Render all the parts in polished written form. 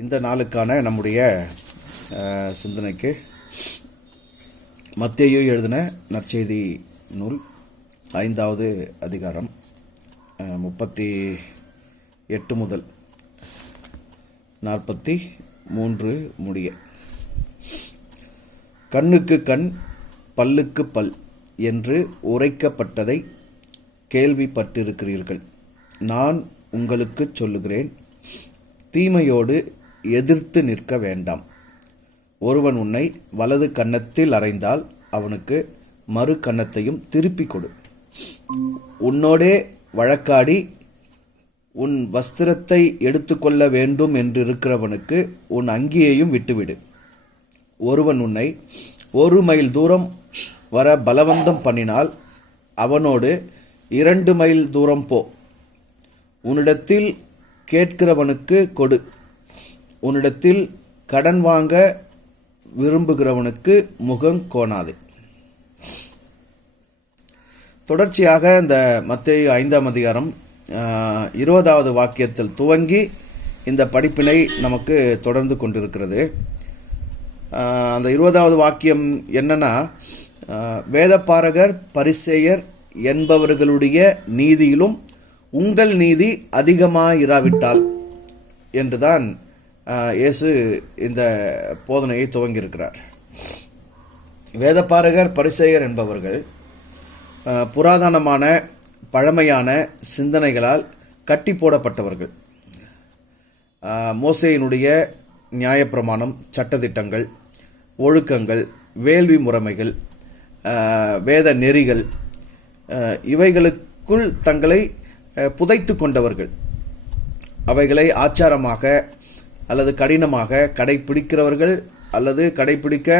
இந்த நாளுக்கான நம்முடைய சிந்தனைக்கு மத்தேயு எழுதின நற்செய்தி நூல் 5வது அதிகாரம் 38 முதல் 43 முடிய. கண்ணுக்கு கண் பல்லுக்கு பல் என்று உரைக்கப்பட்டதை கேள்விப்பட்டிருக்கிறீர்கள். நான் உங்களுக்கு சொல்லுகிறேன், தீமையோடு எதிர்த்து நிற்க வேண்டாம். ஒருவன் உன்னை வலது கன்னத்தில் அறைந்தால் அவனுக்கு மறு கன்னத்தையும் திருப்பிக் கொடு. உன்னோடே வழக்காடி உன் வஸ்திரத்தை எடுத்துக்கொள்ள வேண்டும் என்றிருக்கிறவனுக்கு உன் அங்கியையும் விட்டுவிடு. ஒருவன் உன்னை 1 மைல் தூரம் வர பலவந்தம் பண்ணினால் அவனோடு 2 மைல் தூரம் போ. உன்னிடத்தில் கேட்கிறவனுக்கு கொடு. உன்னிடத்தில் கடன் வாங்க விரும்புகிறவனுக்கு முகம் கோணாது. தொடர்ச்சியாக இந்த மத்தேயு 5ஆம் அதிகாரம் 20வது வாக்கியத்தில் துவங்கி இந்த படிப்பினை நமக்கு தொடர்ந்து கொண்டிருக்கிறது. அந்த 20வது வாக்கியம் என்னன்னா, வேதபாரகர் பரிசேயர் என்பவர்களுடைய நீதியிலும் உங்கள் நீதி அதிகமாயிராவிட்டால் என்றுதான் இயேசு இந்த போதனையை துவங்கியிருக்கிறார். வேதபாரகர் பரிசேயர் என்பவர்கள் புராதனமான பழமையான சிந்தனைகளால் கட்டி போடப்பட்டவர்கள். மோசேயினுடைய நியாயப்பிரமாணம், சட்டதிட்டங்கள், ஒழுக்கங்கள், வேள்வி முறைமைகள், வேத நெறிகள் இவைகளுக்குள் தங்களை புதைத்து கொண்டவர்கள். அவைகளை ஆச்சாரமாக அல்லது கடினமாக கடைபிடிக்கிறவர்கள் அல்லது கடைபிடிக்க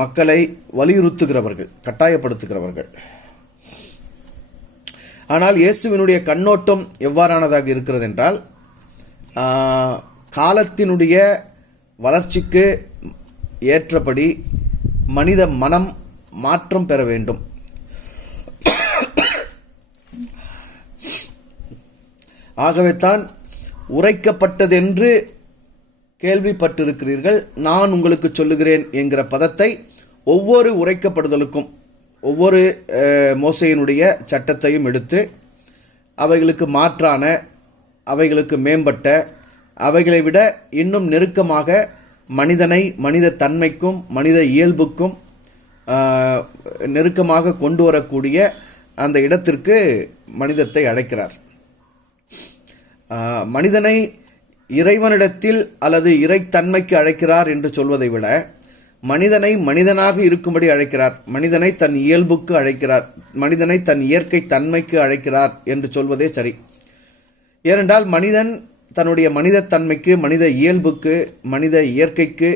மக்களை வலியுறுத்துகிறவர்கள், கட்டாயப்படுத்துகிறவர்கள். ஆனால் இயேசுவினுடைய கண்ணோட்டம் எவ்வாறானதாக இருக்கிறது என்றால், காலத்தினுடைய வளர்ச்சிக்கு ஏற்றபடி மனித மனம் மாற்றம் பெற வேண்டும். ஆகவே தான் உரைக்கப்பட்டதென்று கேள்விப்பட்டிருக்கிறீர்கள், நான் உங்களுக்கு சொல்லுகிறேன் என்கிற பதத்தை ஒவ்வொரு உரைக்கப்படுதலுக்கும் ஒவ்வொரு மோசேயினுடைய சட்டத்தையும் எடுத்து அவைகளுக்கு மாற்றான, அவைகளுக்கு மேம்பட்ட, அவைகளை விட இன்னும் நெருக்கமாக மனிதனை மனித தன்மைக்கும் மனித இயல்புக்கும் நெருக்கமாக கொண்டு வரக்கூடிய அந்த இடத்திற்கு மனிதத்தை அழைக்கிறார். மனிதனை இறைவனிடத்தில் அல்லது இறைத்தன்மைக்கு அழைக்கிறார் என்று சொல்வதை விட மனிதனை மனிதனாக இருக்கும்படி அழைக்கிறார், மனிதனை தன் இயல்புக்கு அழைக்கிறார், மனிதனை தன் இயற்கை தன்மைக்கு அழைக்கிறார் என்று சொல்வதே சரி. ஏனென்றால் மனிதன் தன்னுடைய மனித தன்மைக்கு, மனித இயல்புக்கு, மனித இயற்கைக்கு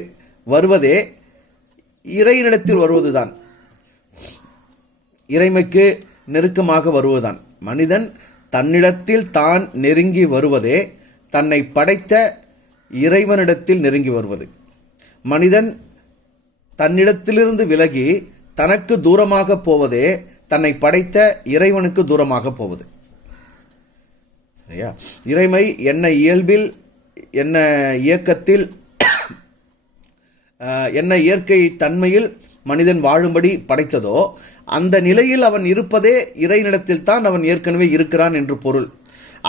வருவதே இறைவனிடத்தில் வருவதுதான், இறைமைக்கு நெருக்கமாக வருவதுதான். மனிதன் தன்னிடத்தில் தான் நெருங்கி வருவதே தன்னை படைத்த இறைவனிடத்தில் நெருங்கி வருவது. மனிதன் தன்னிடத்திலிருந்து விலகி தனக்கு தூரமாக போவதே தன்னை படைத்த இறைவனுக்கு தூரமாக போவது. சரியா? இறைமை என்ன இயல்பில், என்ன இயக்கத்தில், என்ன இயற்கை தன்மையில் மனிதன் வாழும்படி படைத்ததோ அந்த நிலையில் அவன் இருப்பதே இறைவனிடத்தில் தான் அவன் ஏற்கனவே இருக்கிறான் என்று பொருள்.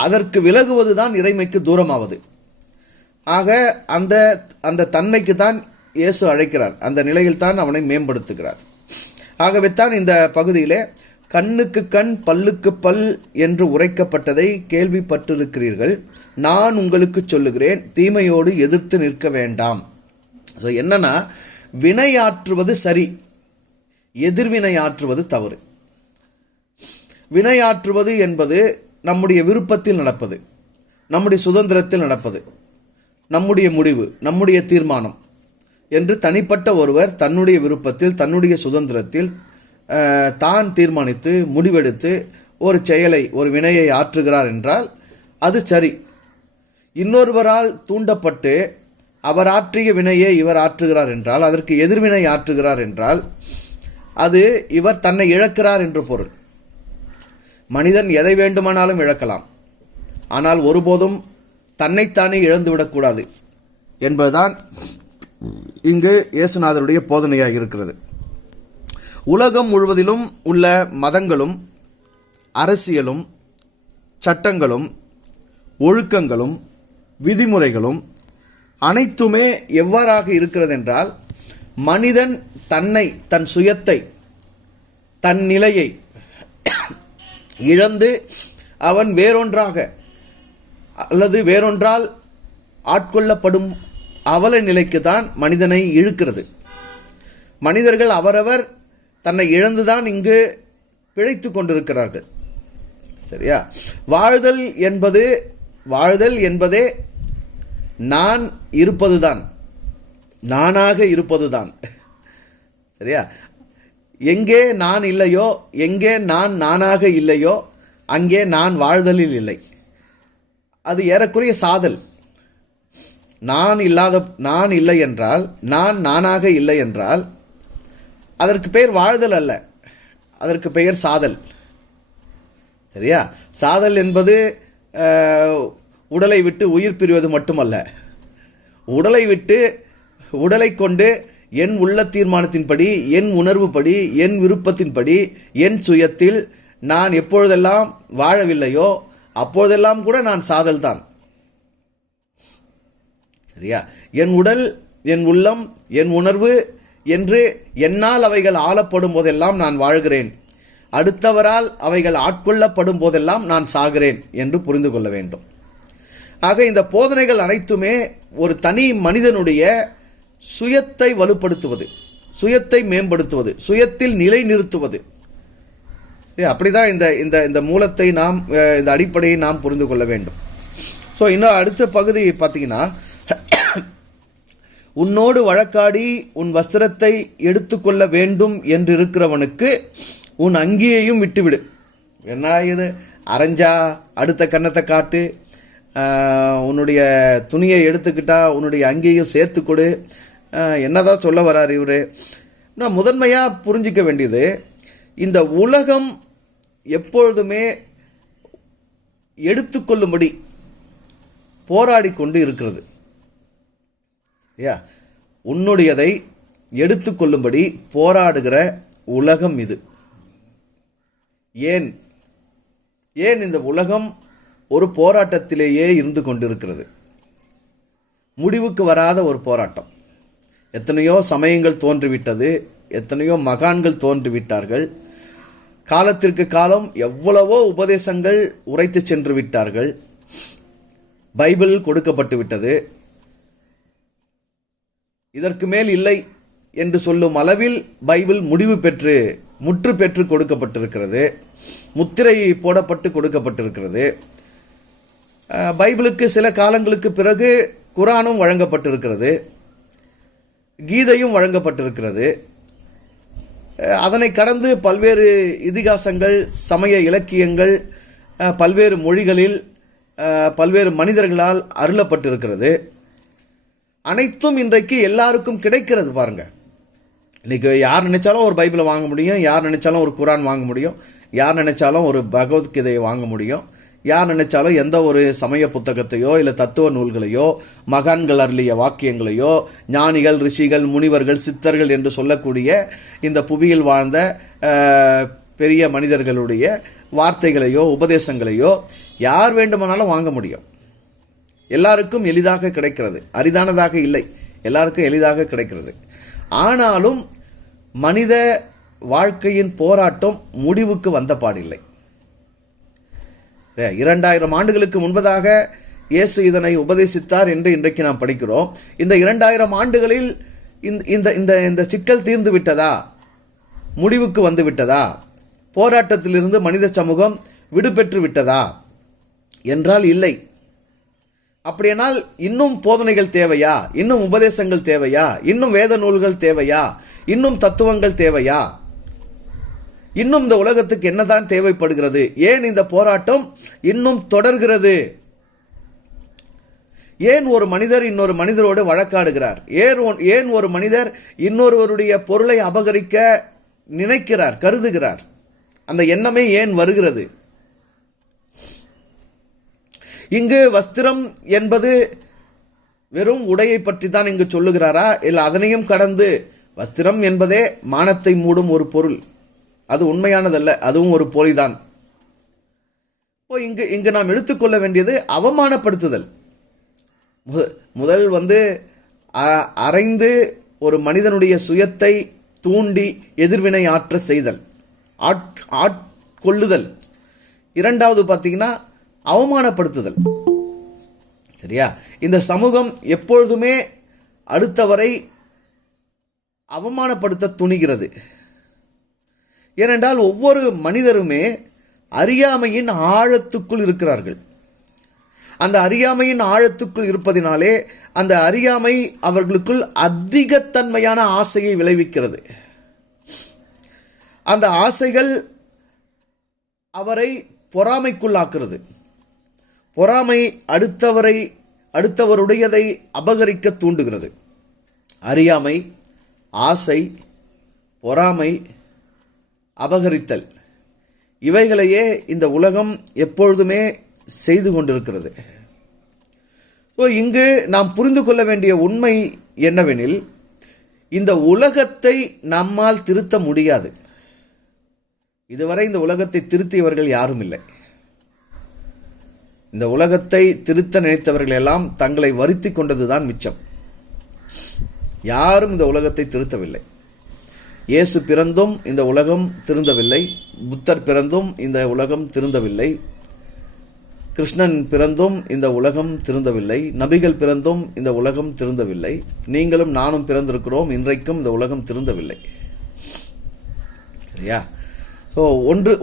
அதற்கு விலகுவதுதான் இறைமைக்கு தூரமாவது. ஆக அந்த தன்மைக்கு தான் இயேசு அழைக்கிறார், அந்த நிலையில் தான் அவனை மேம்படுத்துகிறார். ஆகவே தான் இந்த பகுதியிலே கண்ணுக்கு கண் பல்லுக்கு பல் என்று உரைக்கப்பட்டதை கேள்விப்பட்டிருக்கிறீர்கள், நான் உங்களுக்கு சொல்லுகிறேன், தீமையோடு எதிர்த்து நிற்க வேண்டாம். என்னன்னா, வினையாற்றுவது சரி, எதிர்வினையாற்றுவது தவறு. வினையாற்றுவது என்பது நம்முடைய விருப்பத்தில் நடப்பது, நம்முடைய சுதந்திரத்தில் நடப்பது, நம்முடைய முடிவு, நம்முடைய தீர்மானம் என்று தனிப்பட்ட ஒருவர் தன்னுடைய விருப்பத்தில், தன்னுடைய சுதந்திரத்தில் தான் தீர்மானித்து முடிவெடுத்து ஒரு செயலை, ஒரு வினையை ஆற்றுகிறார் என்றால் அது சரி. இன்னொருவரால் தூண்டப்பட்டு அவர் ஆற்றிய வினையை இவர் ஆற்றுகிறார் என்றால், அதற்கு எதிர்வினை ஆற்றுகிறார் என்றால் அது இவர் தன்னை இழக்கிறார் என்று பொருள். மனிதன் எதை வேண்டுமானாலும் இழக்கலாம், ஆனால் ஒருபோதும் தன்னைத்தானே இழந்துவிடக்கூடாது என்பதுதான் இங்கு இயேசுநாதருடைய போதனையாக இருக்கிறது. உலகம் முழுவதிலும் உள்ள மதங்களும் அரசியலும் சட்டங்களும் ஒழுக்கங்களும் விதிமுறைகளும் அனைத்துமே எவ்வாறாக இருக்கிறது என்றால், மனிதன் தன்னை, தன் சுயத்தை, தன் நிலையை இழந்து அவன் வேறொன்றாக அல்லது வேறொன்றால் ஆட்கொள்ளப்படும் அவல நிலைக்கு தான் மனிதனை இழுக்கிறது. மனிதர்கள் அவரவர் தன்னை இழந்துதான் இங்கு பிழைத்து கொண்டிருக்கிறார்கள். சரியா? வாழ்தல் என்பதே நான் இருப்பதுதான், நானாக இருப்பதுதான். சரியா? எங்கே நான் இல்லையோ, எங்கே நான் நானாக இல்லையோ, அங்கே நான் வாழ்தலில் இல்லை. அது ஏறக்குறைய சாதல். நான் இல்லை என்றால், நான் நானாக இல்லை என்றால் அதற்கு பெயர் வாழ்தல் அல்ல, அதற்கு பெயர் சாதல். சரியா? சாதல் என்பது உடலை விட்டு உயிர் பிரிவது மட்டுமல்ல, உடலை கொண்டு என் உள்ள தீர்மானத்தின்படி, என் உணர்வுப்படி, என் விருப்பத்தின்படி, என் சுயத்தில் நான் எப்பொழுதெல்லாம் வாழவில்லையோ அப்பொழுதெல்லாம் கூட நான் சாதல் தான். சரியா? என் உடல், என் உள்ளம், என் உணர்வு என்று என்னால் அவைகள் ஆளப்படும் போதெல்லாம் நான் வாழ்கிறேன், அடுத்தவரால் அவைகள் ஆட்கொள்ளப்படும் போதெல்லாம் நான் சாகிறேன் என்று புரிந்து கொள்ள வேண்டும். ஆக இந்த போதனைகள் அனைத்துமே ஒரு தனி மனிதனுடைய சுயத்தை வலுப்படுத்துவது, சுயத்தை மேம்படுத்துவது, சுயத்தில் நிலை நிறுத்துவது. அப்படிதான் இந்த மூலத்தை நாம், இந்த அடிப்படையை நாம் புரிந்து கொள்ள வேண்டும். ஸோ இன்னும் அடுத்த பகுதி பார்த்தீங்கன்னா, உன்னோடு வழக்காடி உன் வஸ்திரத்தை எடுத்துக்கொள்ள வேண்டும் என்று இருக்கிறவனுக்கு உன் அங்கியையும் விட்டுவிடு. என்ன இது? அரைஞ்சா அடுத்த கன்னத்தை காட்டு, உன்னுடைய துணியை எடுத்துக்கிட்டா உன்னுடைய அங்கியையும் சேர்த்து கொடு. என்னதான் சொல்ல வர்றார் இவரு? நான் முதன்மையாக புரிஞ்சிக்க வேண்டியது, இந்த உலகம் எப்பொழுதுமே எடுத்துக்கொள்ளும்படி போராடி கொண்டு இருக்கிறது. உன்னுடையதை எடுத்துக்கொள்ளும்படி போராடுகிற உலகம் இது. ஏன் இந்த உலகம் ஒரு போராட்டத்திலேயே இருந்து கொண்டிருக்கிறது? முடிவுக்கு வராத ஒரு போராட்டம். எத்தனையோ சமயங்கள் தோன்றிவிட்டது, எத்தனையோ மகான்கள் தோன்றிவிட்டார்கள், காலத்திற்கு காலம் எவ்வளவோ உபதேசங்கள் உரைத்து சென்று விட்டார்கள், பைபிள் கொடுக்கப்பட்டு விட்டது. இதற்கு மேல் இல்லை என்று சொல்லும் அளவில் பைபிள் முற்று பெற்று கொடுக்கப்பட்டிருக்கிறது, முத்திரை போடப்பட்டு கொடுக்கப்பட்டிருக்கிறது. பைபிளுக்கு சில காலங்களுக்கு பிறகு குரானும் வழங்கப்பட்டிருக்கிறது, கீதையும் வழங்கப்பட்டிருக்கிறது. அதனை கடந்து பல்வேறு இதிகாசங்கள், சமய இலக்கியங்கள் பல்வேறு மொழிகளில் பல்வேறு மனிதர்களால் அருளப்பட்டிருக்கிறது. அனைத்தும் இன்றைக்கு எல்லாருக்கும் கிடைக்கிறது. பாருங்க, இன்னைக்கு யார் நினைச்சாலும் ஒரு பைபிளை வாங்க முடியும், யார் நினைச்சாலும் ஒரு குரான் வாங்க முடியும், யார் நினைச்சாலும் ஒரு பகவத்கீதையை வாங்க முடியும், யார் நினைச்சாலும் எந்த ஒரு சமய புத்தகத்தையோ இல்லை தத்துவ நூல்களையோ, மகான்கள் அருளிய வாக்கியங்களையோ, ஞானிகள், ரிஷிகள், முனிவர்கள், சித்தர்கள் என்று சொல்லக்கூடிய இந்த புவியில் வாழ்ந்த பெரிய மனிதர்களுடைய வார்த்தைகளையோ உபதேசங்களையோ யார் வேண்டுமானாலும் வாங்க முடியும். எல்லாருக்கும் எளிதாக கிடைக்கிறது, அரிதானதாக இல்லை, எல்லாருக்கும் எளிதாக கிடைக்கிறது. ஆனாலும் மனித வாழ்க்கையின் போராட்டம் முடிவுக்கு வந்த பாடில்லை. 2000 ஆண்டுகளுக்கு முன்பதாக இயேசு இதனை உபதேசித்தார் என்று இன்றைக்கு நாம் படிக்கிறோம். இந்த 2000 ஆண்டுகளில் இந்த சிக்கல் தீர்ந்து விட்டதா? முடிவுக்கு வந்து விட்டதா? போராட்டத்திலிருந்து மனித சமூகம் விடுபெற்று விட்டதா என்றால் இல்லை. அப்படியானால் இன்னும் போதனைகள் தேவையா? இன்னும் உபதேசங்கள் தேவையா? இன்னும் வேத நூல்கள் தேவையா? இன்னும் தத்துவங்கள் தேவையா? இன்னும் இந்த உலகத்துக்கு என்னதான் தேவைப்படுகிறது? ஏன் இந்த போராட்டம் இன்னும் தொடர்கிறது? ஏன் ஒரு மனிதர் இன்னொரு மனிதரோடு வழக்காடுகிறார்? ஏன் ஒரு மனிதர் இன்னொருவருடைய பொருளை அபகரிக்க நினைக்கிறார், கருதுகிறார்? அந்த எண்ணமே ஏன் வருகிறது? இங்கு வஸ்திரம் என்பது வெறும் உடையை பற்றி தான் இங்கு சொல்லுகிறாரா? இல்லை அதனையும் கடந்து வஸ்திரம் என்பதே மானத்தை மூடும் ஒரு பொருள், அது உண்மையானதல்ல, அதுவும் ஒரு போலிதான். இங்கு நாம் எடுத்துக்கொள்ள வேண்டியது அவமானப்படுத்துதல். முதல் அரைந்து ஒரு மனிதனுடைய சுயத்தை தூண்டி எதிர்வினை ஆற்ற செய்தல், ஆட்கொள்ளுதல். இரண்டாவது பார்த்தீங்கன்னா அவமானப்படுத்துதல். சரியா? இந்த சமூகம் எப்பொழுதுமே அடுத்தவரை அவமானப்படுத்த துணிகிறது. ஏனென்றால் ஒவ்வொரு மனிதருமே அறியாமையின் ஆழத்துக்குள் இருக்கிறார்கள். அந்த அறியாமையின் ஆழத்துக்குள் இருப்பதினாலே அந்த அறியாமை அவர்களுக்குள் அதிகத்தன்மையான ஆசையை விளைவிக்கிறது. அந்த ஆசைகள் அவரை பொறாமைக்குள்ளாக்குறது. பொறாமை அடுத்தவருடையதை அபகரிக்க தூண்டுகிறது. அறியாமை, ஆசை, பொறாமை, அபகரித்தல், இவைகளையே இந்த உலகம் எப்பொழுதுமே செய்து கொண்டிருக்கிறது. இங்கு நாம் புரிந்து கொள்ள வேண்டிய உண்மை என்னவெனில், இந்த உலகத்தை நம்மால் திருத்த முடியாது. இதுவரை இந்த உலகத்தை திருத்தியவர்கள் யாரும் இல்லை. இந்த உலகத்தை திருத்த நினைத்தவர்கள் எல்லாம் தங்களை வருத்தி கொண்டதுதான் மிச்சம். யாரும் இந்த உலகத்தை திருத்தவில்லை. இயேசு பிறந்தும் இந்த உலகம் திருந்தவில்லை. புத்தர் பிறந்தும் இந்த உலகம் திருந்தவில்லை. கிருஷ்ணன் பிறந்தும் இந்த உலகம் திருந்தவில்லை. நபிகள் பிறந்தும் இந்த உலகம் திருந்தவில்லை. நீங்களும் நானும் பிறந்திருக்கிறோம், இன்றைக்கும் இந்த உலகம் திருந்தவில்லை. சரியா? ஸோ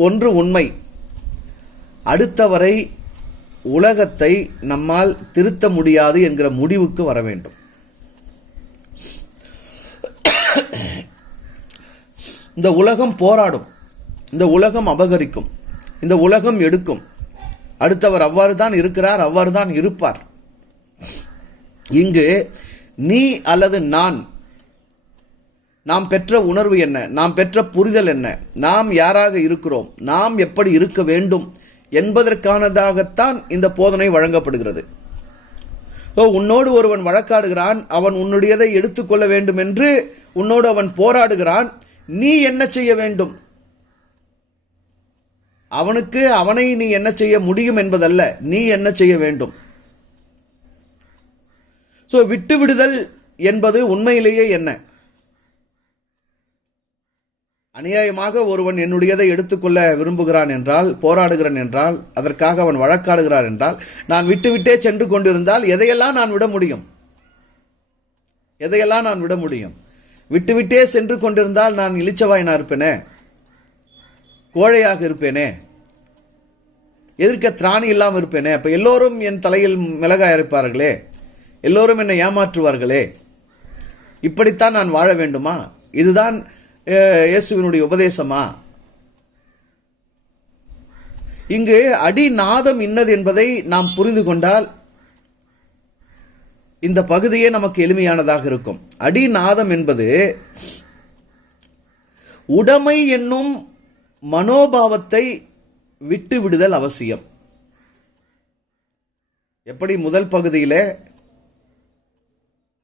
ஒன்று உண்மை, அடுத்தவரை உலகத்தை நம்மால் திருத்த முடியாது என்கிற முடிவுக்கு வர வேண்டும். இந்த உலகம் போராடும், இந்த உலகம் அபகரிக்கும், இந்த உலகம் எடுக்கும். அடுத்தவர் அவ்வாறு தான் இருக்கிறார், அவ்வாறு தான் இருப்பார். இங்கு நீ அல்லது நாம் பெற்ற உணர்வு என்ன, நாம் பெற்ற புரிதல் என்ன, நாம் யாராக இருக்கிறோம், நாம் எப்படி இருக்க வேண்டும் என்பதற்கானதாகத்தான் இந்த போதனை வழங்கப்படுகிறது. உன்னோடு ஒருவன் வழக்காடுகிறான், அவன் உன்னுடையதை எடுத்துக்கொள்ள வேண்டும் என்று உன்னோடு அவன் போராடுகிறான். நீ என்ன செய்ய வேண்டும்? அவனை நீ என்ன செய்ய முடியும் என்பதல்ல, நீ என்ன செய்ய வேண்டும். விட்டு விடுதல் என்பது உண்மையிலேயே என்ன? அநியாயமாக ஒருவன் என்னுடையதை எடுத்துக்கொள்ள விரும்புகிறான் என்றால், போராடுகிறான் என்றால், அதற்காக அவன் வழக்காடுகிறான் என்றால், நான் விட்டுவிட்டே சென்று கொண்டிருந்தால் எதையெல்லாம் நான் விட முடியும்? எதையெல்லாம் நான் விட முடியும்? விட்டுவிட்டே சென்று கொண்டிருந்தால் நான் இளிச்சவாயனா இருப்பேனே, கோழையாக இருப்பேனே, எதிர்க்க திராணி இல்லாமல் இருப்பேனே. அப்ப எல்லோரும் என் தலையில் மிளகாய் அரைப்பார்களே, எல்லோரும் என்னை ஏமாற்றுவார்களே, இப்படித்தான் நான் வாழ வேண்டுமா? இதுதான் இயேசுவினுடைய உபதேசமா? இங்கு அடிநாதம் இன்னது என்பதை நாம் புரிந்து கொண்டால் இந்த பகுதியே நமக்கு எளிமையானதாக இருக்கும். அடிநாதம் என்பது உடைமை என்னும் மனோபாவத்தை விட்டு விடுதல் அவசியம். எப்படி முதல் பகுதியிலே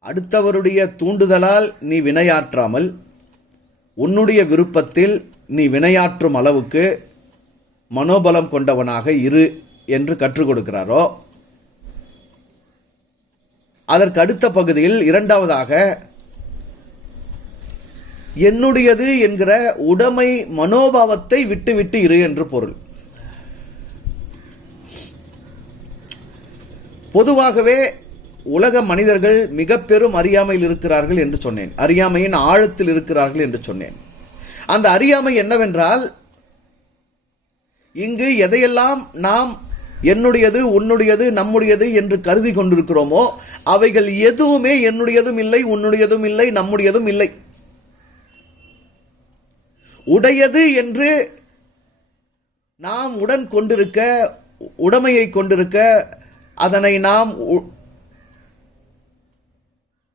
அடுத்தவருடைய தூண்டுதலால் நீ வினையாற்றாமல் உன்னுடைய விருப்பத்தில் நீ வினையாற்றும் அளவுக்கு மனோபலம் கொண்டவனாக இரு என்று கற்றுக் கொடுக்கிறாரோ, அதற்கு அடுத்த பகுதியில் இரண்டாவதாக என்னுடையது என்கிற உடைமை மனோபாவத்தை விட்டு இரு என்று பொருள். பொதுவாகவே உலக மனிதர்கள் மிக பெரும் அறியாமையில் இருக்கிறார்கள் என்று சொன்னேன். அறியாமையின் ஆழத்தில் இருக்கிறார்கள் என்று சொன்னேன். அந்த அறியாமை என்னவென்றால், இங்கு எதையெல்லாம் நாம் என்னுடையது, உன்னுடையது, நம்முடையது என்று கருதி கொண்டிருக்கிறோமோ அவைகள் எதுவுமே என்னுடையதும் இல்லை, உன்னுடையதும் இல்லை, நம்முடையதும் இல்லை. உடையது என்று நாம் உடன் கொண்டிருக்க, உடைமையை கொண்டிருக்க, அதனை நாம்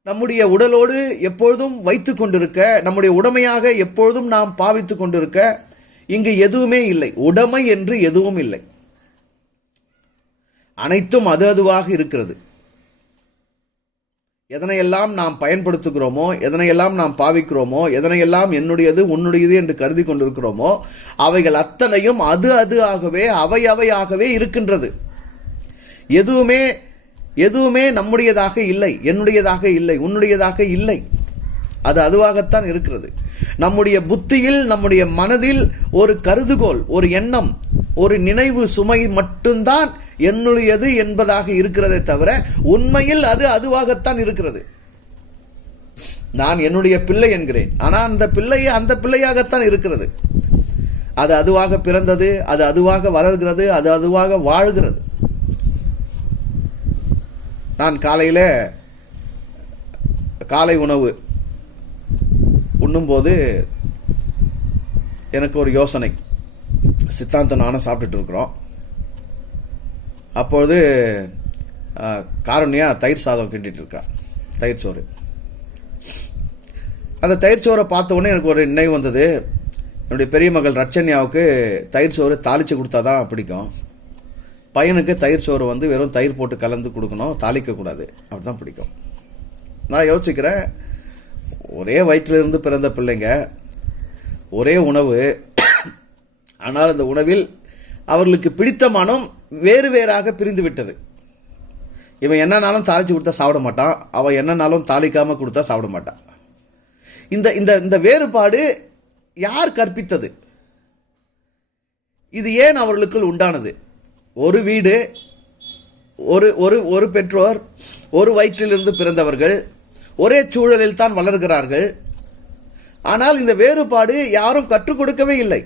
நம்முடைய உடலோடு எப்பொழுதும் வைத்துக் கொண்டிருக்க, நம்முடைய உடைமையாக எப்பொழுதும் நாம் பாவித்துக் கொண்டிருக்க, இங்கு எதுவுமே இல்லை. உடைமை என்று எதுவும் இல்லை. அனைத்தும் அது அதுவாக இருக்கிறது. எதனையெல்லாம் நாம் பயன்படுத்துகிறோமோ, எதனையெல்லாம் நாம் பாவிக்கிறோமோ, எதனையெல்லாம் என்னுடையது உன்னுடையது என்று கருதி கொண்டிருக்கிறோமோ, அவைகள் அத்தனையும் அது ஆகவே அவையாகவே இருக்கின்றது. எதுவுமே நம்முடையதாக இல்லை, என்னுடையதாக இல்லை, உன்னுடையதாக இல்லை. அது அதுவாகத்தான் இருக்கிறது. நம்முடைய புத்தியில், நம்முடைய மனதில் ஒரு கருதுகோள், ஒரு எண்ணம், ஒரு நினைவு சுமை மட்டும்தான் என்னுடையது என்பதாக இருக்கிறதே தவிர உண்மையில் அது அதுவாகத்தான் இருக்கிறது. நான் என்னுடைய பிள்ளை என்கிறேன், ஆனால் அந்த பிள்ளையாகத்தான் இருக்கிறது. அது அதுவாக பிறந்தது, அது அதுவாக வளர்கிறது, அது அதுவாக வாழ்கிறது. நான் காலை உணவு உண்ணும்போது எனக்கு ஒரு யோசனை. சித்தாந்த நானும் சாப்பிட்டுட்டு இருக்கிறோம். அப்பொழுது காரணியா தயிர் சாதம் கிண்டிட்டு இருக்கா, தயிர் சோறு. அந்த தயிர் சோறை பார்த்த உடனே எனக்கு ஒரு நினைவு வந்தது. என்னுடைய பெரிய மகள் ரட்சன்யாவுக்கு தயிர் சோறு தாளித்து கொடுத்தா தான் பிடிக்கும். பையனுக்கு தயிர் சோறு வெறும் தயிர் போட்டு கலந்து கொடுக்கணும், தாளிக்கக்கூடாது, அப்படி தான் பிடிக்கும். நான் யோசிக்கிறேன், ஒரே வயிற்றிலிருந்து பிறந்த பிள்ளைங்க, ஒரே உணவு, ஆனால் அந்த உணவில் அவர்களுக்கு பிடித்த மனம் வேறு வேறாக பிரிந்து விட்டது. இவன் என்னன்னாலும் தாளிச்சு கொடுத்தா சாப்பிட மாட்டான், அவன் என்னன்னாலும் தாளிக்காம கொடுத்தா சாப்பிட மாட்டான். இந்த வேறுபாடு யார் கற்பித்தது? இது ஏன் அவர்களுக்குள் உண்டானது? ஒரு வீடு, ஒரு பெற்றோர், ஒரு வயிற்றிலிருந்து பிறந்தவர்கள், ஒரே சூழலில் தான் வளர்கிறார்கள். ஆனால் இந்த வேறுபாடு யாரும் கற்றுக் கொடுக்கவே இல்லை.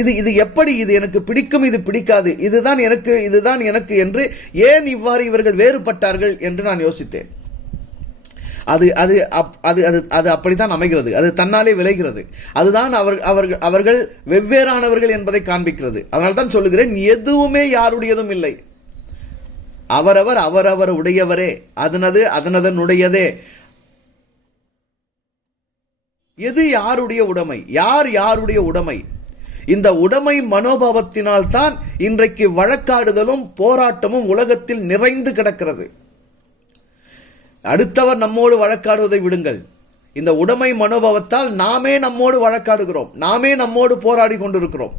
இது எப்படி, இது எனக்கு பிடிக்கும், இது பிடிக்காது, இதுதான் எனக்கு என்று ஏன் இவ்வாறு இவர்கள் வேறுபட்டார்கள் என்று நான் யோசித்தேன். அது அது அது அது அது அப்படித்தான் அமைகிறது, அது தன்னாலே விளைகிறது. அதுதான் அவர்கள் வெவ்வேறானவர்கள் என்பதை காண்பிக்கிறது. அதனால்தான் சொல்லுகிறேன், எதுவுமே யாருடையதும் இல்லை. அவரவர் உடையவரே, அதனதனுடையதே. எது யாருடைய உடைமை, யாருடைய உடைமை? இந்த உடைமை மனோபாவத்தினால் தான் இன்றைக்கு வழக்காடுதலும் போராட்டமும் உலகத்தில் நிறைந்து கிடக்கிறது. அடுத்தவர் நம்மோடு வழக்காடுவதை விடுங்கள், இந்த உடைமை மனோபாவத்தால் நாமே நம்மோடு வழக்காடுகிறோம், நாமே நம்மோடு போராடி கொண்டிருக்கிறோம்.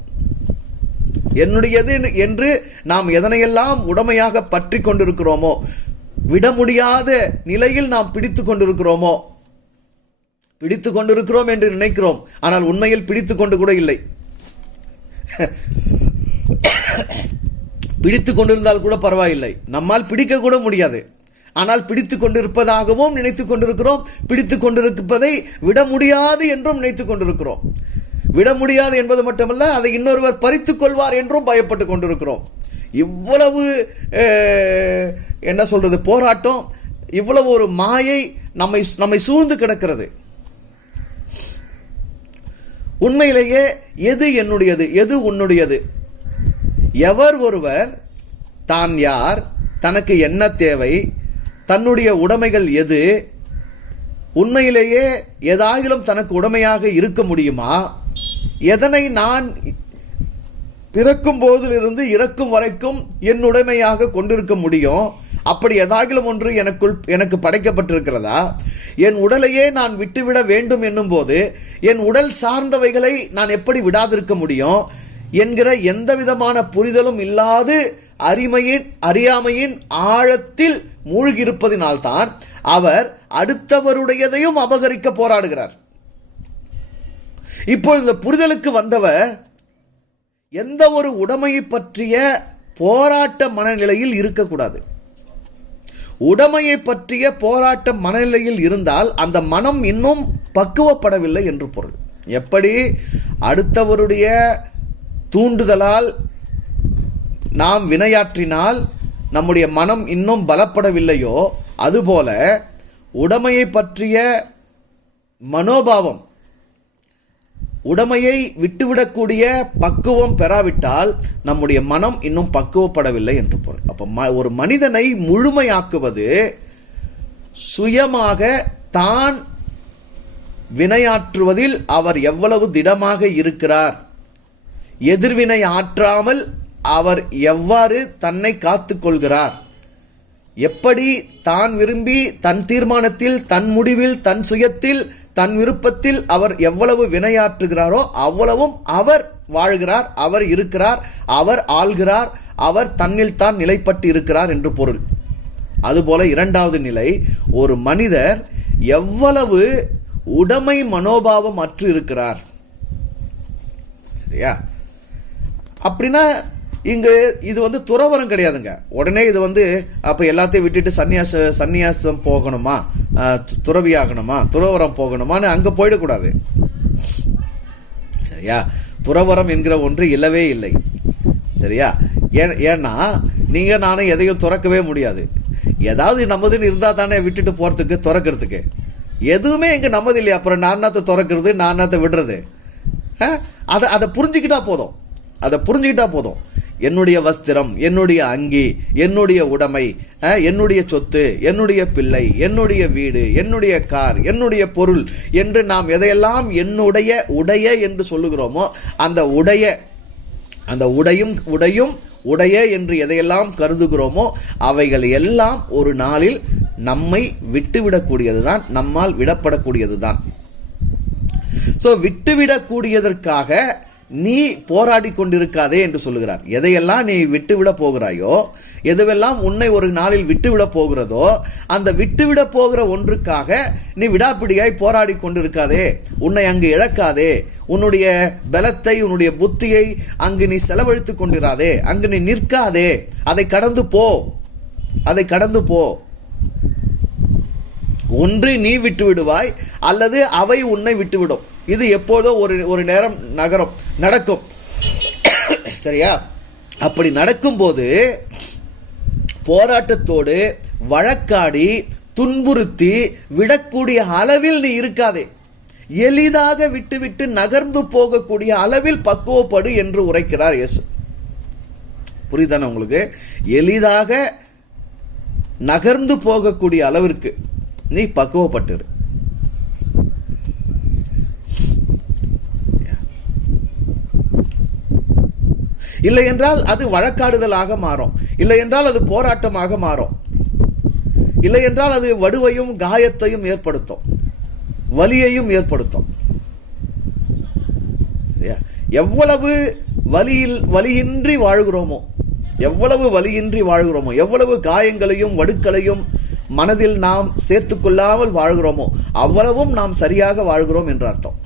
என்னுடையது என்று நாம் எதனையெல்லாம் உடைமையாக பற்றி கொண்டிருக்கிறோமோ, விட முடியாத நிலையில் நாம் பிடித்துக் கொண்டிருக்கிறோம் என்று நினைக்கிறோம். ஆனால் உண்மையில் பிடித்துக் கொண்டு கூட இல்லை. பிடித்துக் கொண்டிருந்தால் கூட பரவாயில்லை, நம்மால் பிடிக்க கூட முடியாது. ஆனால் பிடித்துக் கொண்டிருப்பதாகவும் நினைத்துக் கொண்டிருக்கிறோம், பிடித்துக் கொண்டிருப்பதை விட முடியாது என்றும் நினைத்துக் கொண்டிருக்கிறோம். விட முடியாது என்பது மட்டுமல்ல, அதை இன்னொருவர் பறித்துக் கொள்வார் என்றும் பயப்பட்டு கொண்டிருக்கிறோம். இவ்வளவு என்ன சொல்றது, போராட்டம், இவ்வளவு ஒரு மாயை நம்மை சூழ்ந்து கிடக்கிறது. உண்மையிலேயே எது என்னுடையது, எது உன்னுடையது? எவர் ஒருவர் தான் யார், தனக்கு என்ன தேவை, தன்னுடைய உடைமைகள் எது, உண்மையிலேயே ஏதாயிலும் தனக்கு உடைமையாக இருக்க முடியுமா? எதனை நான் பிறக்கும் போதிலிருந்து இறக்கும் வரைக்கும் என் உடைமையாக கொண்டிருக்க முடியும்? அப்படி ஏதாகிலும் ஒன்று எனக்கு படைக்கப்பட்டிருக்கிறதா? என் உடலையே நான் விட்டுவிட வேண்டும் என்னும் போது என் உடல் சார்ந்தவைகளை நான் எப்படி விடாதிருக்க முடியும் என்கிற எந்த விதமான புரிதலும் இல்லாது அறியாமையின் ஆழத்தில் மூழ்கியிருப்பதினால்தான் அவர் அடுத்தவருடையதையும் அபகரிக்க போராடுகிறார். இப்போ இந்த புரிதலுக்கு வந்தவர் எந்த ஒரு உடைமையை பற்றிய போராட்ட மனநிலையில் இருக்கக்கூடாது. உடைமையை பற்றிய போராட்ட மனநிலையில் இருந்தால் அந்த மனம் இன்னும் பக்குவப்படவில்லை என்று பொருள். எப்படி அடுத்தவருடைய தூண்டுதலால் நாம் வினையாற்றினால் நம்முடைய மனம் இன்னும் பலப்படவில்லையோ, அதுபோல உடைமையை பற்றிய மனோபாவம், உடைமையை விட்டுவிடக்கூடிய பக்குவம் பெறாவிட்டால் நம்முடைய மனம் இன்னும் பக்குவப்படவில்லை என்று பொருள். அப்ப ஒரு மனிதனை முழுமையாக்குவது சுயமாக தான் வினையாற்றுவதில் அவர் எவ்வளவு திடமாக இருக்கிறார், எதிர்வினை ஆற்றாமல் அவர் எவ்வாறு தன்னை காத்துக் கொள்கிறார் எப்படி தான் விரும்பி தன் தீர்மானத்தில், தன் முடிவில், தன் சுயத்தில், தன் விருப்பத்தில் அவர் எவ்வளவு வினையாற்றுகிறாரோ அவ்வளவும் அவர் வாழ்கிறார், அவர் இருக்கிறார், அவர் ஆள்கிறார், அவர் தன்னில் தான் நிலைப்பட்டு இருக்கிறார் என்று பொருள். அதுபோல இரண்டாவது நிலை, ஒரு மனிதர் எவ்வளவு உடைமை மனோபாவம் அற்று இருக்கிறார். சரியா? அப்படின்னா இங்கு இது துறவரம் கிடையாதுங்க. உடனே இது அப்ப எல்லாத்தையும் விட்டுட்டு சன்னியாசம் போகணுமா, துறவியாகணுமா, துறவரம் போகணுமான்னு அங்க போயிடக்கூடாது. சரியா? துறவரம் என்கிற ஒன்று இல்லவே இல்லை. சரியா? ஏன்னா நீங்க நானும் எதையும் துறக்கவே முடியாது. ஏதாவது நம்மதுன்னு இருந்தா தானே விட்டுட்டு போறதுக்கு, துறக்கிறதுக்கு. எதுவுமே இங்க நம்மது இல்லையா, அப்புறம் நானாத்த துறக்கிறது, நானாத்த விடுறது. அதை புரிஞ்சுக்கிட்டா போதும். அதை புரிஞ்சுக்கிட்டா போதும். என்னுடைய வஸ்திரம், என்னுடைய அங்கி, என்னுடைய உடைமை, என்னுடைய சொத்து, என்னுடைய பிள்ளை, என்னுடைய வீடு, என்னுடைய கார், என்னுடைய பொருள் என்று நாம் எதையெல்லாம் உடைய என்று சொல்லுகிறோமோ அந்த உடைய என்று எதையெல்லாம் கருதுகிறோமோ அவைகள் எல்லாம் ஒரு நாளில் நம்மை விட்டுவிடக்கூடியதுதான், நம்மால் விடப்படக்கூடியதுதான். சோ விட்டுவிடக்கூடியதற்காக நீ போராடி கொண்டிருக்காதே என்று சொல்லுகிறார். எதையெல்லாம் நீ விட்டுவிட போகிறாயோ, எதுவெல்லாம் உன்னை ஒரு நாளில் விட்டுவிட போகிறதோ, அந்த விட்டுவிட போகிற ஒன்றுக்காக நீ விடாப்பிடியாய் போராடி கொண்டிருக்காதே. உன்னை அங்கு இழக்காதே. உன்னுடைய பலத்தை, உன்னுடைய புத்தியை அங்கு நீ செலவழித்துக் கொண்டிராதே. அங்கு நீ நிற்காதே. அதை கடந்து போ. ஒன்று நீ விட்டு விடுவாய், அல்லது அவை உன்னை விட்டுவிடும். இது எப்போதோ ஒரு நேரம் நடக்கும். சரியா? அப்படி நடக்கும்போது போராட்டத்தோடு வழக்காடி துன்புறுத்தி விடக்கூடிய அளவில் நீ இருக்காதே. எளிதாக விட்டுவிட்டு நகர்ந்து போகக்கூடிய அளவில் பக்குவப்படு என்று உரைக்கிறார் இயேசு. புரியுதானே உங்களுக்கு? எளிதாக நகர்ந்து போகக்கூடிய அளவிற்கு நீ பக்குவப்பட்டு. இல்லை என்றால் அது வழக்காடுதலாக மாறும். இல்லை என்றால் அது போராட்டமாக மாறும். இல்லை என்றால் அது வடுவையும் காயத்தையும் ஏற்படுத்தும், வலியையும் ஏற்படுத்தும். எவ்வளவு வலியின்றி வாழ்கிறோமோ, எவ்வளவு காயங்களையும் வடுக்களையும் மனதில் நாம் சேர்த்துக் கொள்ளாமல் வாழ்கிறோமோ அவ்வளவும் நாம் சரியாக வாழ்கிறோம் என்ற அர்த்தம்,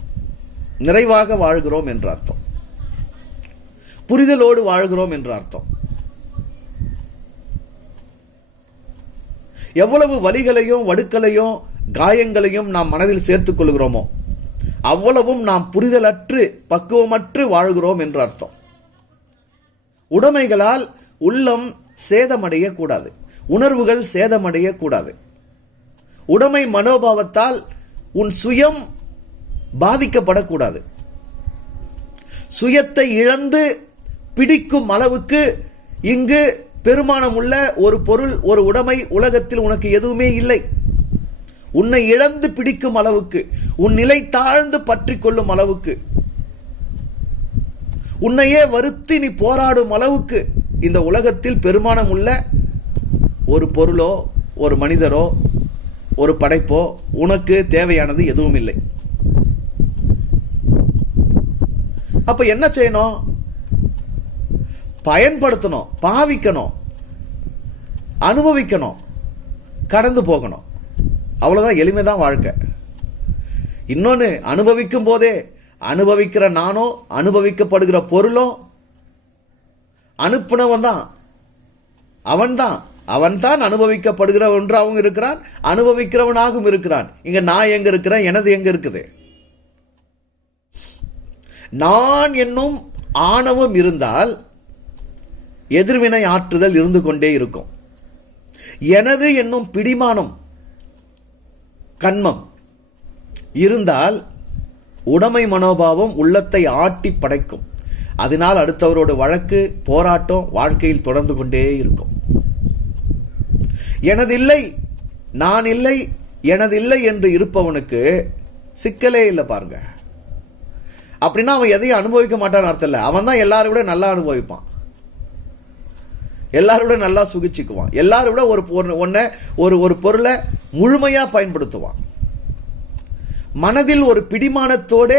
நிறைவாக வாழ்கிறோம் என்ற அர்த்தம், புரிதலோடு வாழ்கிறோம் என்ற அர்த்தம். எவ்வளவு வலிகளையும் வடுக்களையும் காயங்களையும் நாம் மனதில் சேர்த்துக் கொள்கிறோமோ அவ்வளவும் நாம் புரிதலற்று பக்குவமற்று வாழ்கிறோம் என்று அர்த்தம். உடைமைகளால் உள்ளம் சேதமடைய கூடாது, உணர்வுகள் சேதமடைய கூடாது. உடைமை மனோபாவத்தால் உன் சுயம் பாதிக்கப்படக்கூடாது. சுயத்தை இழந்து பிடிக்கும் அளவுக்கு இங்கு பெருமானம் உள்ள ஒரு பொருள், ஒரு உடைமை உலகத்தில் உனக்கு எதுவுமே இல்லை. உன்னை இழந்து பிடிக்கும் அளவுக்கு, உன் நிலை தாழ்ந்து பற்றி கொள்ளும் அளவுக்கு, உன்னையே வருத்தி நீ போராடும் அளவுக்கு இந்த உலகத்தில் பெருமானம் உள்ள ஒரு பொருளோ, ஒரு மனிதரோ, ஒரு படைப்போ உனக்கு தேவையானது எதுவும் இல்லை. அப்ப என்ன செய்யணும்? பயன்படுத்தணும், பாவிக்கணும், அனுபவிக்கணும், கடந்து போகணும். அவ்வளவுதான், எளிமைதான் வாழ்க்கை. இன்னொன்னு, அனுபவிக்கும் போதே அனுபவிக்கிற நானோ அனுபவிக்கப்படுகிற பொருளோ அனுப்புனவன் தான், அவன்தான் அனுபவிக்கப்படுகிற ஒன்றாகவும் இருக்கிறான், அனுபவிக்கிறவனாகவும் இருக்கிறான். இங்க நான் எங்க இருக்கிறேன், எனது எங்க இருக்குது? நான் என்னும் ஆணவம் இருந்தால் எதிர்வினை ஆற்றுதல் இருந்து கொண்டே இருக்கும். எனது என்னும் பிடிமானம், கண்மம் இருந்தால் உடைமை மனோபாவம் உள்ளத்தை ஆட்டி படைக்கும். அதனால் அடுத்தவரோட வழக்கு, போராட்டம் வாழ்க்கையில் தொடர்ந்து கொண்டே இருக்கும். எனதில்லை, நான் இல்லை, எனதில்லை என்று இருப்பவனுக்கு சிக்கலே இல்லை பாருங்க. அப்படின்னா அவன் எதையும் அனுபவிக்க மாட்டான்னு அர்த்தம் இல்லை. அவன் தான் எல்லாரும் விட நல்லா அனுபவிப்பான். எல்லாரோட நல்லா சுகிச்சுக்குவான், எல்லாரோட ஒரு பொருளை முழுமையா பயன்படுத்துவான். மனதில் ஒரு பிடிமானத்தோட